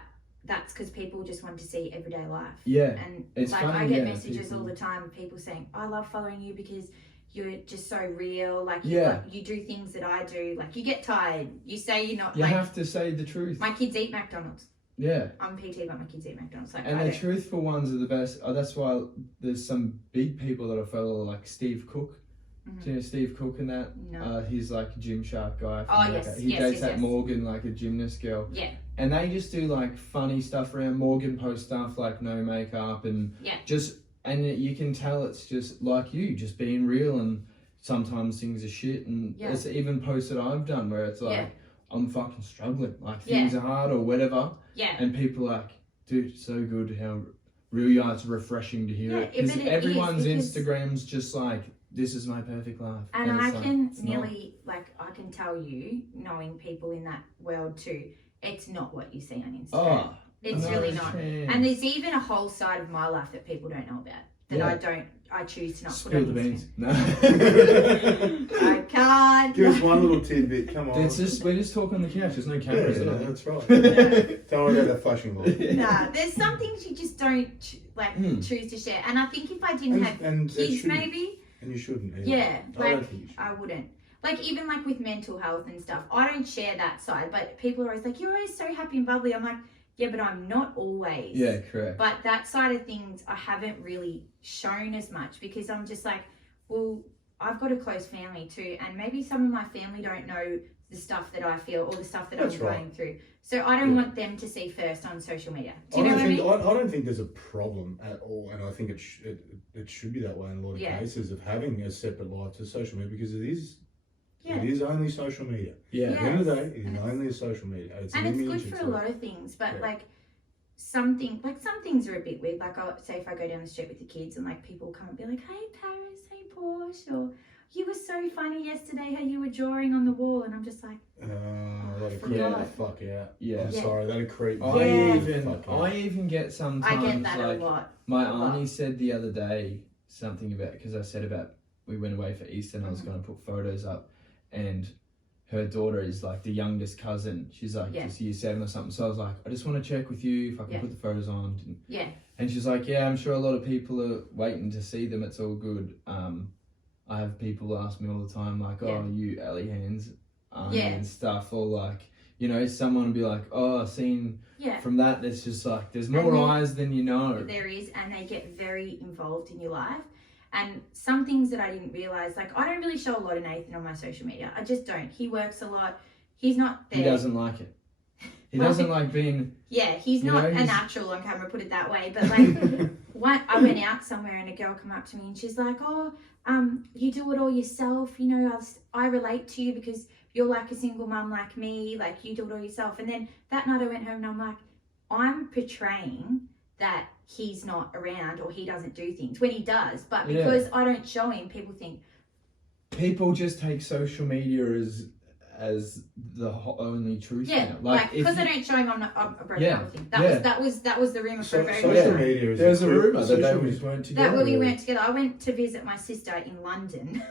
that's because people just want to see everyday life. Yeah. And It's like funny, I get yeah, messages people- all the time of people saying, I love following you because you're just so real. Like, Yeah. you do things that I do. Like, you get tired. You say you're not You like, have to say the truth. my kids eat McDonald's. Yeah. I'm PT, but my kids eat McDonald's. Like, And I the don't- truthful ones are the best. Oh, that's why there's some big people that I follow, like Steve Cook. Mhm. Do you know Steve Cook and that? No. He's like a Gymshark guy. Oh, America. yes, He yes, dates yes, that yes. Morgan, like a gymnast girl. Yeah. And they just do like funny stuff around. Morgan post stuff like no makeup and Yeah. and you can tell it's just like you, just being real, and sometimes things are shit, and Yeah. it's even posts that I've done where it's like, Yeah. I'm fucking struggling, like Yeah. things are hard or whatever, Yeah. and people are like, dude, it's so good how real you are. It's refreshing to hear Yeah, it, because but it everyone's is, because- Instagram's just like, this is my perfect life, And it's I like, can it's not. nearly, like, I can tell you, knowing people in that world too, it's not what you see on Instagram. Oh, It's no really not. chance. And there's even a whole side of my life that people don't know about. That Yeah. I choose to not Spill put the on beans. Instagram. No. I can't. Give us one little tidbit, come on. It's just, we're just talking on the couch. There's no yeah, cameras in it. that's right. Don't worry about that flashing light. Nah, there's some things you just don't choose to share. And I think if I didn't have And it kids, shouldn't. maybe, And you shouldn't. Either. yeah, I don't like think you should. I wouldn't. Like, even like with mental health and stuff, I don't share that side. But people are always like, you're always so happy and bubbly. I'm like, yeah, but I'm not always. Yeah, correct. But that side of things, I haven't really shown as much because I'm just like, well, I've got a close family too, and maybe some of my family don't know the stuff that I feel or the stuff that That's I'm right. going through. So I don't Yeah. want them to see first on social media. Do you I know don't what I think mean? I don't think there's a problem at all, and I think it should be that way in a lot of Yeah. cases of having a separate life to social media, because it is Yeah. only social media. Yeah. At the end of the day, it And is only a social media. It's And an it's image. good it's for a lot of things, but Yeah. like some things are a bit weird. Like, I'll say if I go down the street with the kids and like people come and be like, hey Paris, hey Porsche, or you were so funny yesterday how you were drawing on the wall, and I'm just like, That'd creep forgot. the fuck out. Yeah. I'm Yeah. sorry, that'd creep. I Yeah. even get sometimes, I get that like, a lot. my a lot. auntie said the other day something about, because I said about we went away for Easter and I was Mhm. going to put photos up, and her daughter is like the youngest cousin. She's like Yeah. just year 7 or something. So I was like, I just want to check with you if I can Yeah. put the photos on. Yeah. And she's like, yeah, I'm sure a lot of people are waiting to see them. It's all good. I have people ask me all the time, like, Yeah. oh, you Ali Hands Yeah. and stuff, or like, you know, someone will be like, oh, I've seen Yeah. from that. It's just like, there's And more then- eyes than you know. There is, and they get very involved in your life. And some things that I didn't realize, like, I don't really show a lot of Nathan on my social media. I just don't. He works a lot. He's not there. He doesn't like it. He doesn't like being... Yeah, he's You not know, a he's- natural on camera, put it that way. But like, I went out somewhere and a girl come up to me and she's like, "Oh, you do it all yourself. You know, I relate to you because you're like a single mum like me. Like you do it all yourself." And then that night I went home and I'm like, I'm portraying that he's not around or he doesn't do things when he does. But because I don't show him, people think. People just take social media as the only truth. Yeah, now. like because I don't show him, I'm broken up with him. That was the rumor for a very Social long time. media is There's a rumour that they social media. just weren't together. That we weren't together. I went to visit my sister in London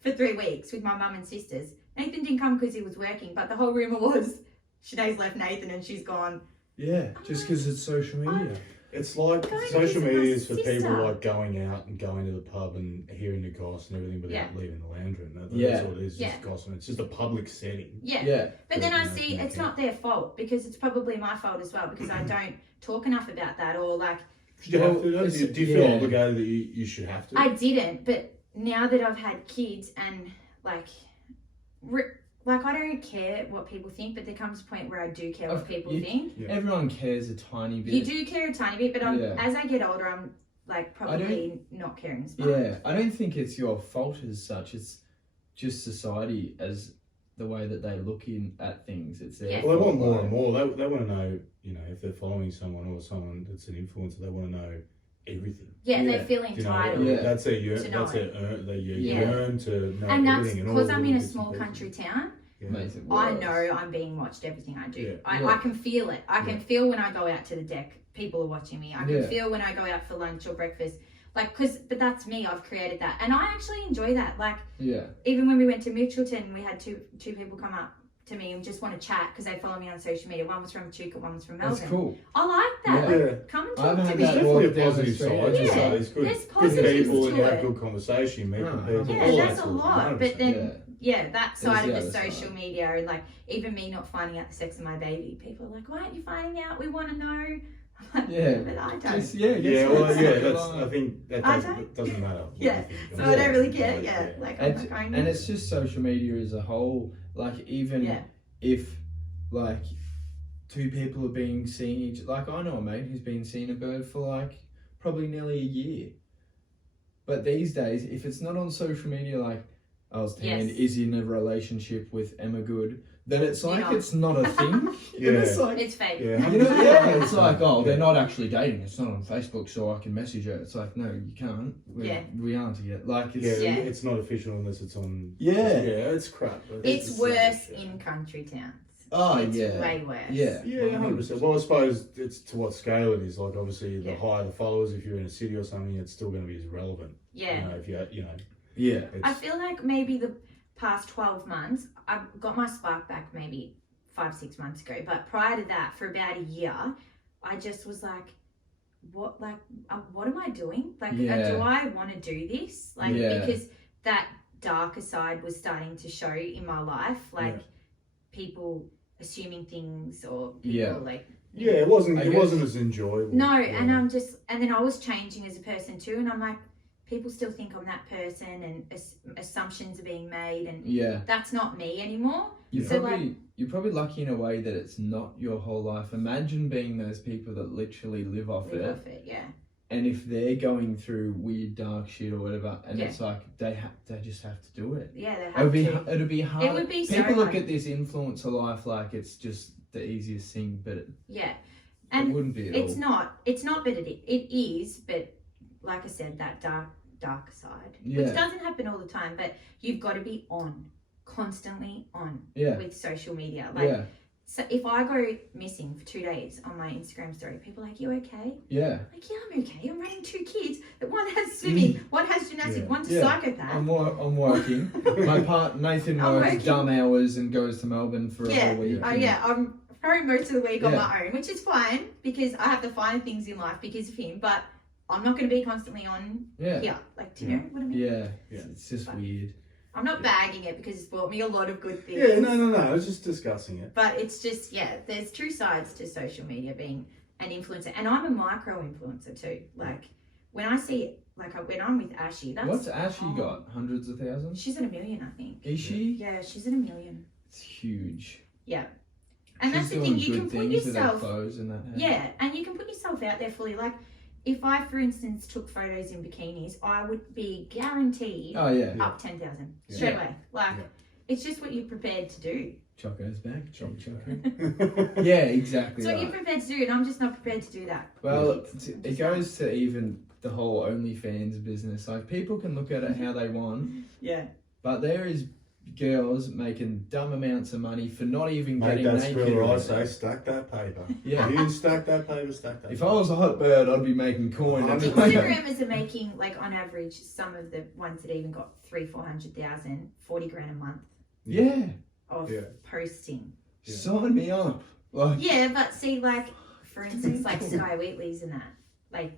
for 3 weeks with my mum and sisters. Nathan didn't come because he was working, but the whole rumour was Sinead's left Nathan and she's gone. Yeah, just because it's social media. It's like Going to social visit my media is for sister. people like going out and going to the pub and hearing the goss and everything without leaving the lounge room. That's all it is, just gossip. It's just a public setting. Yeah. But then I But, see it's not their fault because it's probably my fault as well because I don't talk enough about that or like. Should you have to? Well, Do you feel obligated that you should have to? I didn't, but now that I've had kids and like I don't care what people think, but there comes a point where I do care what people think. Yeah. Everyone cares a tiny bit. You do care a tiny bit, but as I get older, I'm like probably not caring as much. Yeah, I don't think it's your fault as such. It's just society as the way that they look at things. It's their Well, they want fault, more like- and more. They want to know, if they're following someone or someone that's an influencer, they want to know everything. Yeah, Yeah. they feel You know, entitled. that's their yearn. to know That's their it. they Yeah. yearn to know And that's everything. because all I'm the in a bits and small pieces. country town. Yeah. Makes it I worse. know I'm being watched everything I do. Yeah. I can feel it. I can Yeah. feel when I go out to the deck, people are watching me. I can Yeah. feel when I go out for lunch or breakfast. But that's me. I've created that. And I actually enjoy that. Like, Yeah. even when we went to Mitchelton, we had two people come up to me and just want to chat because they follow me on social media. One was from Echuca, one was from Melbourne. That's cool. I like that. Yeah. Like, come and I talk haven't to had me. that There's definitely a walk down positive the street. side to Yeah, say. It's good. there's Good positives people and you to have it. good conversation, you meet Yeah, good people. Yeah, all that that's a sort of lot. 100%. But then, Yeah. that There's side the of the other social side. media and like even me not finding out the sex of my baby, people are like, "Why aren't you finding out? We want to know." I'm like, Yeah. but I don't. Just, I think that I doesn't matter. what Yeah, you think. so I don't really care. Like, Yeah, like I'm like, I know. And it's just social media as a whole. Like even if like two people are being seen each, like I know a mate who's been seeing a bird for like probably nearly a year. But these days, if it's not on social media, like I was telling, is in a relationship with Emma Good, then it's like it's not a thing. Yeah. It's like, it's fake. Yeah. it's like, oh, they're not actually dating. It's not on Facebook, so I can message her. It's like, no, you can't. We aren't yet. Like, it's It's not official unless it's on. Yeah. It's crap. It's worse in country towns. Oh, It's yeah. way worse. Yeah. Yeah, 100%. Well, I suppose it's to what scale it is. Like, obviously, the higher the followers, if you're in a city or something, it's still going to be as relevant. Yeah. If you know. Yeah. I feel like maybe the past 12 months, I got my spark back maybe 5-6 months ago. But prior to that, for about a year, I just was like, what am I doing? Like, do I want to do this? Like, because that darker side was starting to show in my life. Like, people assuming things or people like... Yeah, it wasn't as enjoyable. No, and and then I was changing as a person too, and I'm like, people still think I'm that person, and assumptions are being made, and that's not me anymore. You're probably lucky in a way that it's not your whole life. Imagine being those people that literally live off it. Yeah. And if they're going through weird dark shit or whatever, and it's like they just have to do it. Yeah, they have to. It'd be hard. It would be so people look hard. at this influencer life like it's just the easiest thing, but it and wouldn't be at it's all. not. It's not, but it is. But like I said, that dark side, which doesn't happen all the time. But you've got to be constantly on with social media. Like, so if I go missing for 2 days on my Instagram story, people are like, "You okay?" Yeah. Like, yeah, I'm okay. I'm running 2 kids. One has swimming, one has gymnastics, one's a psychopath. I'm working. My partner Nathan works dumb hours and goes to Melbourne for a whole week. I'm throwing most of the week on my own, which is fine because I have to find things in life because of him. But I'm not going to be constantly on here. Like, do you know what I mean? Yeah. It's just weird. I'm not bagging it because it's brought me a lot of good things. Yeah, no. I was just discussing it. But it's just, there's two sides to social media, being an influencer. And I'm a micro influencer too. Like, when I see it, like when I'm with Ashy, that's... What's Ashy got? Hundreds of thousands? She's at 1 million, I think. Is she? Yeah, she's at 1 million. It's huge. Yeah. And that's the thing, you can put yourself, clothes and that. Yeah, and you can put yourself out there fully. Like, if I, for instance, took photos in bikinis, I would be guaranteed up 10,000 straight away. Like, it's just what you're prepared to do. Choco's back. Choco. Yeah, exactly. It's what you're prepared to do, and I'm just not prepared to do that. Well, it goes to even the whole OnlyFans business. Like, people can look at it how they want. Yeah. But there is girls making dumb amounts of money for not even getting that's naked. where I say stack that paper. Yeah. If you can stack that paper, stack that If paper. I was a hot bird, I'd be making coin. Instagrammers are making, like, on average, some of the ones that even got 400,000, 40 grand a month. Yeah. Of posting. Yeah. Sign me up. Like, yeah, but see, like, for instance, like Sky Wheatley's and that, like,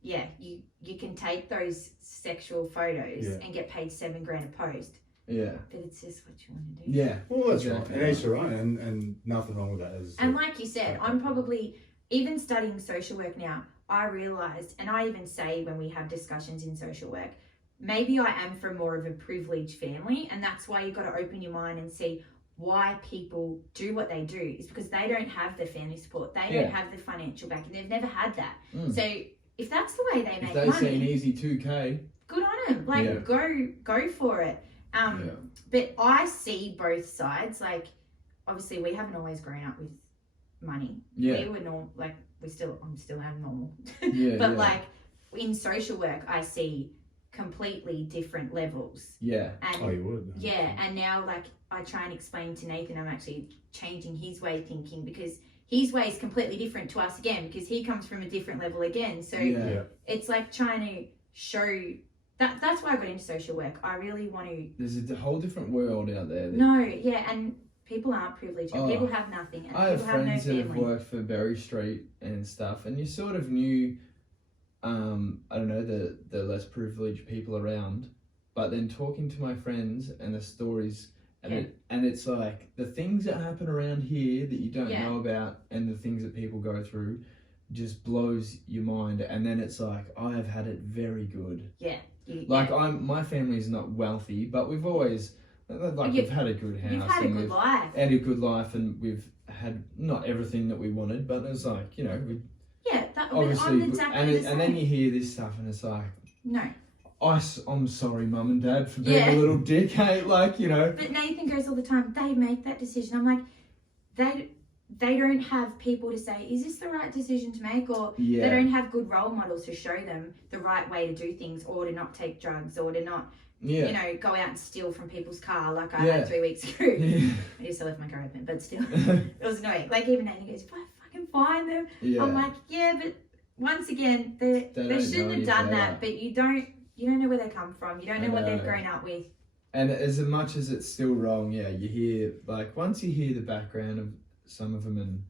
yeah, you can take those sexual photos and get paid 7 grand a post. Yeah. But it's just what you want to do. Yeah. Well, that's right. And each their own, and nothing wrong with that. And like you said, I'm probably, even studying social work now, I realised, and I even say when we have discussions in social work, maybe I am from more of a privileged family, and that's why you've got to open your mind and see why people do what they do. Is because they don't have the family support. They don't have the financial backing. They've never had that. So if that's the way they make money, if they see an easy 2K, good on them. Like, go for it. But I see both sides. Like, obviously, we haven't always grown up with money. Yeah. We were normal. Like, I'm still abnormal. But like, in social work, I see completely different levels. Yeah. And you would. Yeah, and now, like, I try and explain to Nathan, I'm actually changing his way of thinking, because his way is completely different to us again, because he comes from a different level again. So it's like trying to show that's why I got into social work. I really want to. There's a whole different world out there. And people aren't privileged, and people have nothing, and I people have friends no that have worked for Berry Street and stuff, and you sort of knew, I don't know, the less privileged people around, but then talking to my friends and the stories, and it's like the things that happen around here that you don't know about, and the things that people go through, just blows your mind. And then it's like, I have had it very good. My family's not wealthy, but we've always we've had a good house. You've had a good life. Had a good life, and we've had not everything that we wanted, but it's like, you know, we obviously, and then you hear this stuff, and it's like, no. I'm sorry, Mum and Dad, for being a little dick, hey? Like, you know. But Nathan goes all the time, they make that decision. I'm like, they don't have people to say, is this the right decision to make? Or they don't have good role models to show them the right way to do things, or to not take drugs, or to not, you know, go out and steal from people's car like I had 3 weeks ago. I used to left my car open, but still, it was annoying. Like, even Nathan goes, if I fucking find them, I'm like, but once again, they shouldn't have done that, but you don't know where they come from. You don't know what they've grown up with. And as much as it's still wrong, you hear, like, once you hear the background of some of them and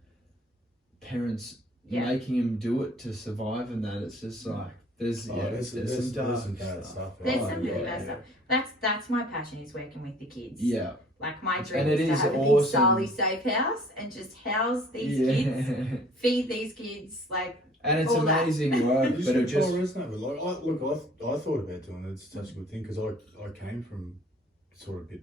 parents making them do it to survive and that, it's just like, there's some bad stuff. There's some really bad stuff. That's my passion, is working with the kids. Yeah. Like, my dream is to have a big Sali safe house and just house these kids, feed these kids, like. And it's amazing work, but it just... isn't it? Like, I thought about doing it. It's such a good thing, because I came from sort of a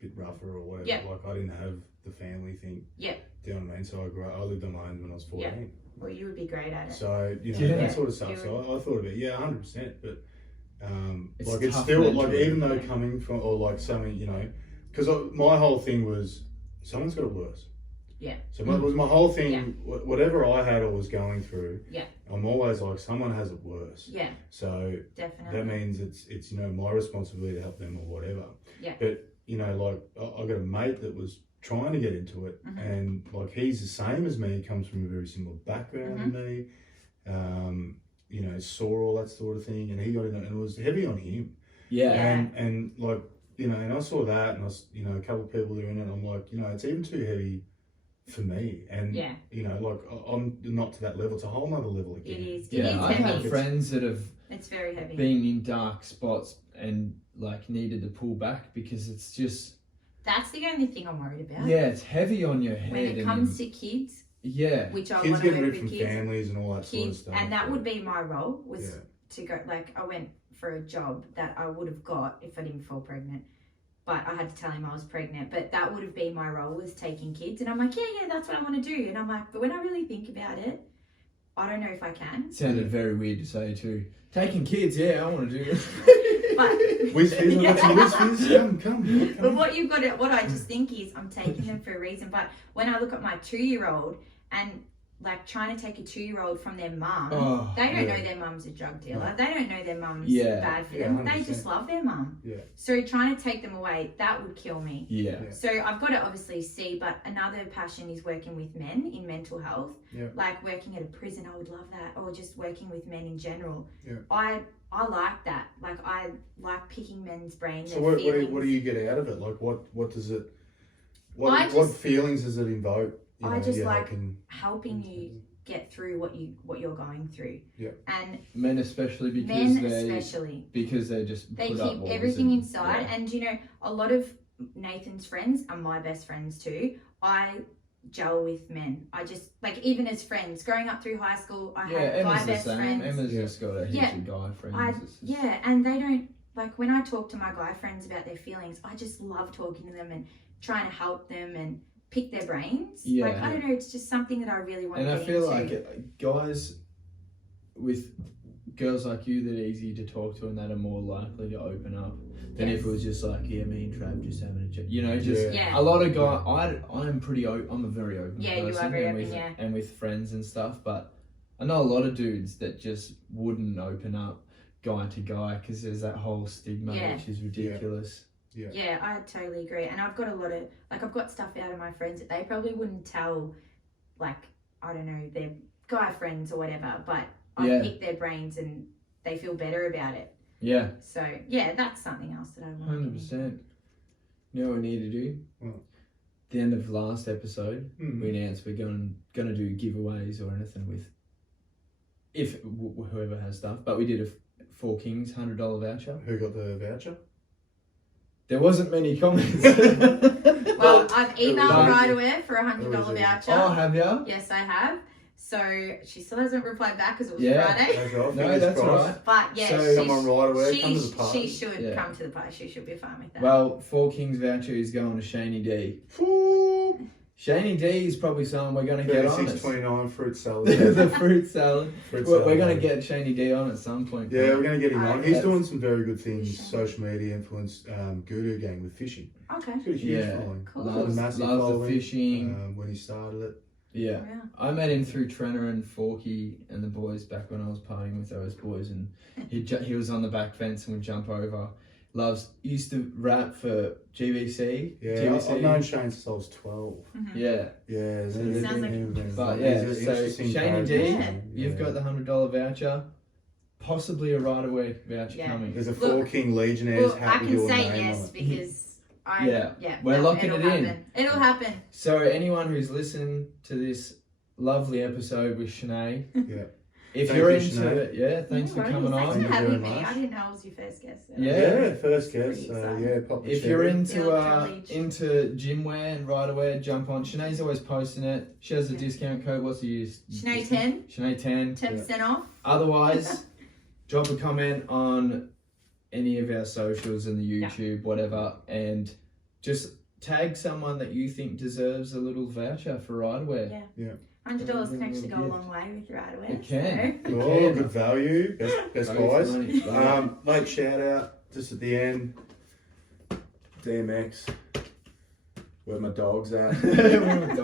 bit rougher or whatever. Yeah. Like, I didn't have the family thing. Yeah. Do you know what I mean? So I lived on my own when I was 14. Yeah. Well, you would be great at it. So, you know, that sort of stuff. So I thought about 100%. But it's still, like, even though coming from, or like something, you know, because my whole thing was, someone's got it worse. Yeah. So it was my whole thing, whatever I had or was going through, yeah, I'm always like, someone has it worse. Yeah. So definitely that means it's you know, my responsibility to help them or whatever. Yeah. But, you know, like, I got a mate that was trying to get into it, and like, he's the same as me, he comes from a very similar background to me, you know, saw all that sort of thing, and he got in it, and it was heavy on him. Yeah. And like, you know, and I saw that, and I was, you know, a couple of people doing it, and I'm like, you know, it's even too heavy for me, and you know, like, I'm not to that level. It's a whole nother level again. It is. I've had friends that have very heavy, been in dark spots and like needed to pull back, because it's just, that's the only thing I'm worried about. Yeah, it's heavy on your head when it comes to kids. Yeah, which I kids want to getting work ripped with from kids, families and all that sort of stuff. And that would be my role, was to go. Like, I went for a job that I would have got if I didn't fall pregnant. but I had to tell him I was pregnant. But that would have been my role, was taking kids. And I'm like, yeah, that's what I want to do. And I'm like, but when I really think about it, I don't know if I can. It sounded very weird to say too. Taking kids, yeah, I want to do it. But Whispers, I've got some whispers. Come. But what I just think is, I'm taking them for a reason. But when I look at my 2-year-old and like trying to take a 2-year-old from their mum, they don't know their mum's a drug dealer. They don't know their mum's bad for them. 100%. They just love their mum. Yeah. So trying to take them away, that would kill me. Yeah. So I've got to obviously see, but another passion is working with men in mental health. Yeah. Like working at a prison, I would love that. Or just working with men in general. Yeah. I like that. Like I like picking men's brains. So what do you get out of it? Like what does it? What feelings does it invoke? I just like helping you get through what you're going through. Yeah. And men especially because they just they keep everything inside. Yeah. And you know, a lot of Nathan's friends are my best friends too. I gel with men. I just like, even as friends growing up through high school, I had guy best friends. Emma's just got a heap of guy friends. And they don't, like, when I talk to my guy friends about their feelings, I just love talking to them and trying to help them and pick their brains. I don't know, it's just something that I really want to get into. And I feel like guys with girls like you that are easy to talk to and that are more likely to open up than if it was just like, me and Trav just having a chat. You know, a lot of guys, I'm a very open person. You are very open, and with friends and stuff, but I know a lot of dudes that just wouldn't open up guy to guy because there's that whole stigma, which is ridiculous. Yeah, I totally agree. And I've got a lot of, like, I've got stuff out of my friends that they probably wouldn't tell, like, I don't know, their guy friends or whatever, but I pick their brains and they feel better about it. Yeah. So, that's something else that I want 100%. You know what we need to do? The end of last episode, we announced we're going to do giveaways or anything with, whoever has stuff, but we did a Four Kings $100 voucher. Who got the voucher? There wasn't many comments. Well, I've emailed right away for a $100 voucher. Oh, have you? Yes, I have. So she still hasn't replied back because it was Friday. No, that's all right. But so someone right away come to the party. She should come to the party. She should be fine with that. Well, Four Kings voucher is going to Shaney D. Shaney D is probably someone we're going to get on. $36.29 fruit salad. The fruit salad. We're going to get Shaney D on at some point. Yeah, we're going to get him on. He's doing some very good things, social media influence, Guru Gang with fishing. Okay. He's got a huge following. Cool. Loves the fishing. When he started it. Yeah. I met him through Trenner and Forky and the boys back when I was partying with those boys, and he was on the back fence and would jump over. Used to rap for GBC. Yeah, GBC. I've known Shane since I was 12. Mm-hmm. Yeah. Sounds like so Shane D, you've got the $100 voucher. Possibly a right away voucher coming. There's a Four King Legionnaires hat with your name on it. I can say yes because we're locking it in. It'll happen. So anyone who's listened to this lovely episode with Shinea, if you're into it, thanks for coming on. Thanks for having me. I didn't know I was your first guest. So first guest. If you're into gym wear and right away, jump on. Shinea's always posting it. She has a discount code. What's the use? Shinea 10. Shinea 10. 10% off. Otherwise, drop a comment on any of our socials and the YouTube, whatever, and just tag someone that you think deserves a little voucher for right away. $100 can actually go a long way with right away. It can. Good value. Best guys. Late shout out just at the end. DMX. Where my dog's at. Where my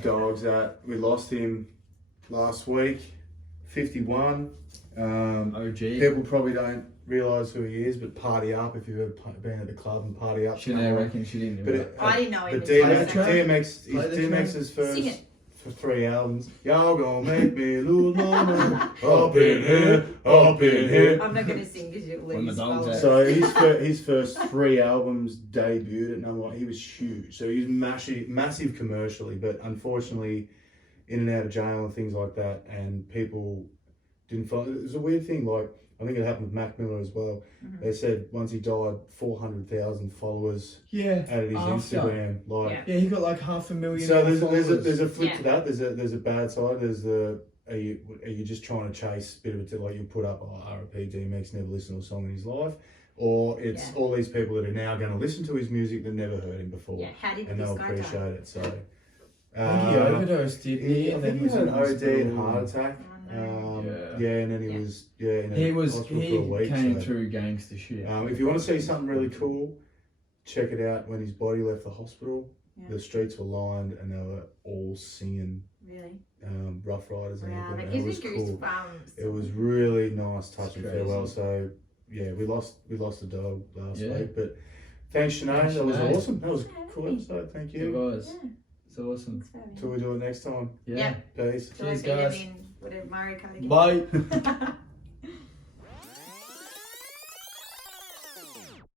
dog's at. We lost him last week. 51. OG. People probably don't realise who he is, but Party Up, if you've ever been at the club and Party Up. Shinea reckons she didn't know. I didn't know he was DMX's first for 3 albums. Y'all gonna make me lose my mind. Up in here. I'm not gonna sing because you'll lose. So his first 3 albums debuted at number 1. He was huge. So he was massive commercially, but unfortunately in and out of jail and things like that, and people didn't find it. It was a weird thing, like I think it happened with Mac Miller as well. Mm-hmm. They said once he died, 400,000 followers added his Instagram. He got like 500,000. So there's a flip to that. There's a bad side. There's the are you just trying to chase a bit of it, like you put up RIP DMX never listened to a song in his life, or it's all these people that are now going to listen to his music that never heard him before. Yeah, how did and this they'll guy appreciate die? it. So, I think he overdosed, didn't he? I think he had an OD and heart attack. Oh, no. And then he was in a hospital he for a week. came so. through gangster shit. If you want to see something really cool, check it out. When his body left the hospital, the streets were lined and they were all singing. Really? Rough Riders and Wow, everything. that gives It was me cool. goosebumps. It was really nice touch and crazy. farewell. So we lost a dog last Yeah. week, but thanks Shinea. Thanks, That was Shinea. awesome. That was a Yeah, cool really. episode. Thank It you. was. Yeah. It's awesome. Thanks for having me. Till we do it next time. Yeah. Yeah. Peace. Till I Cheers, beat him guys. in whatever Mario Kart again. Bye.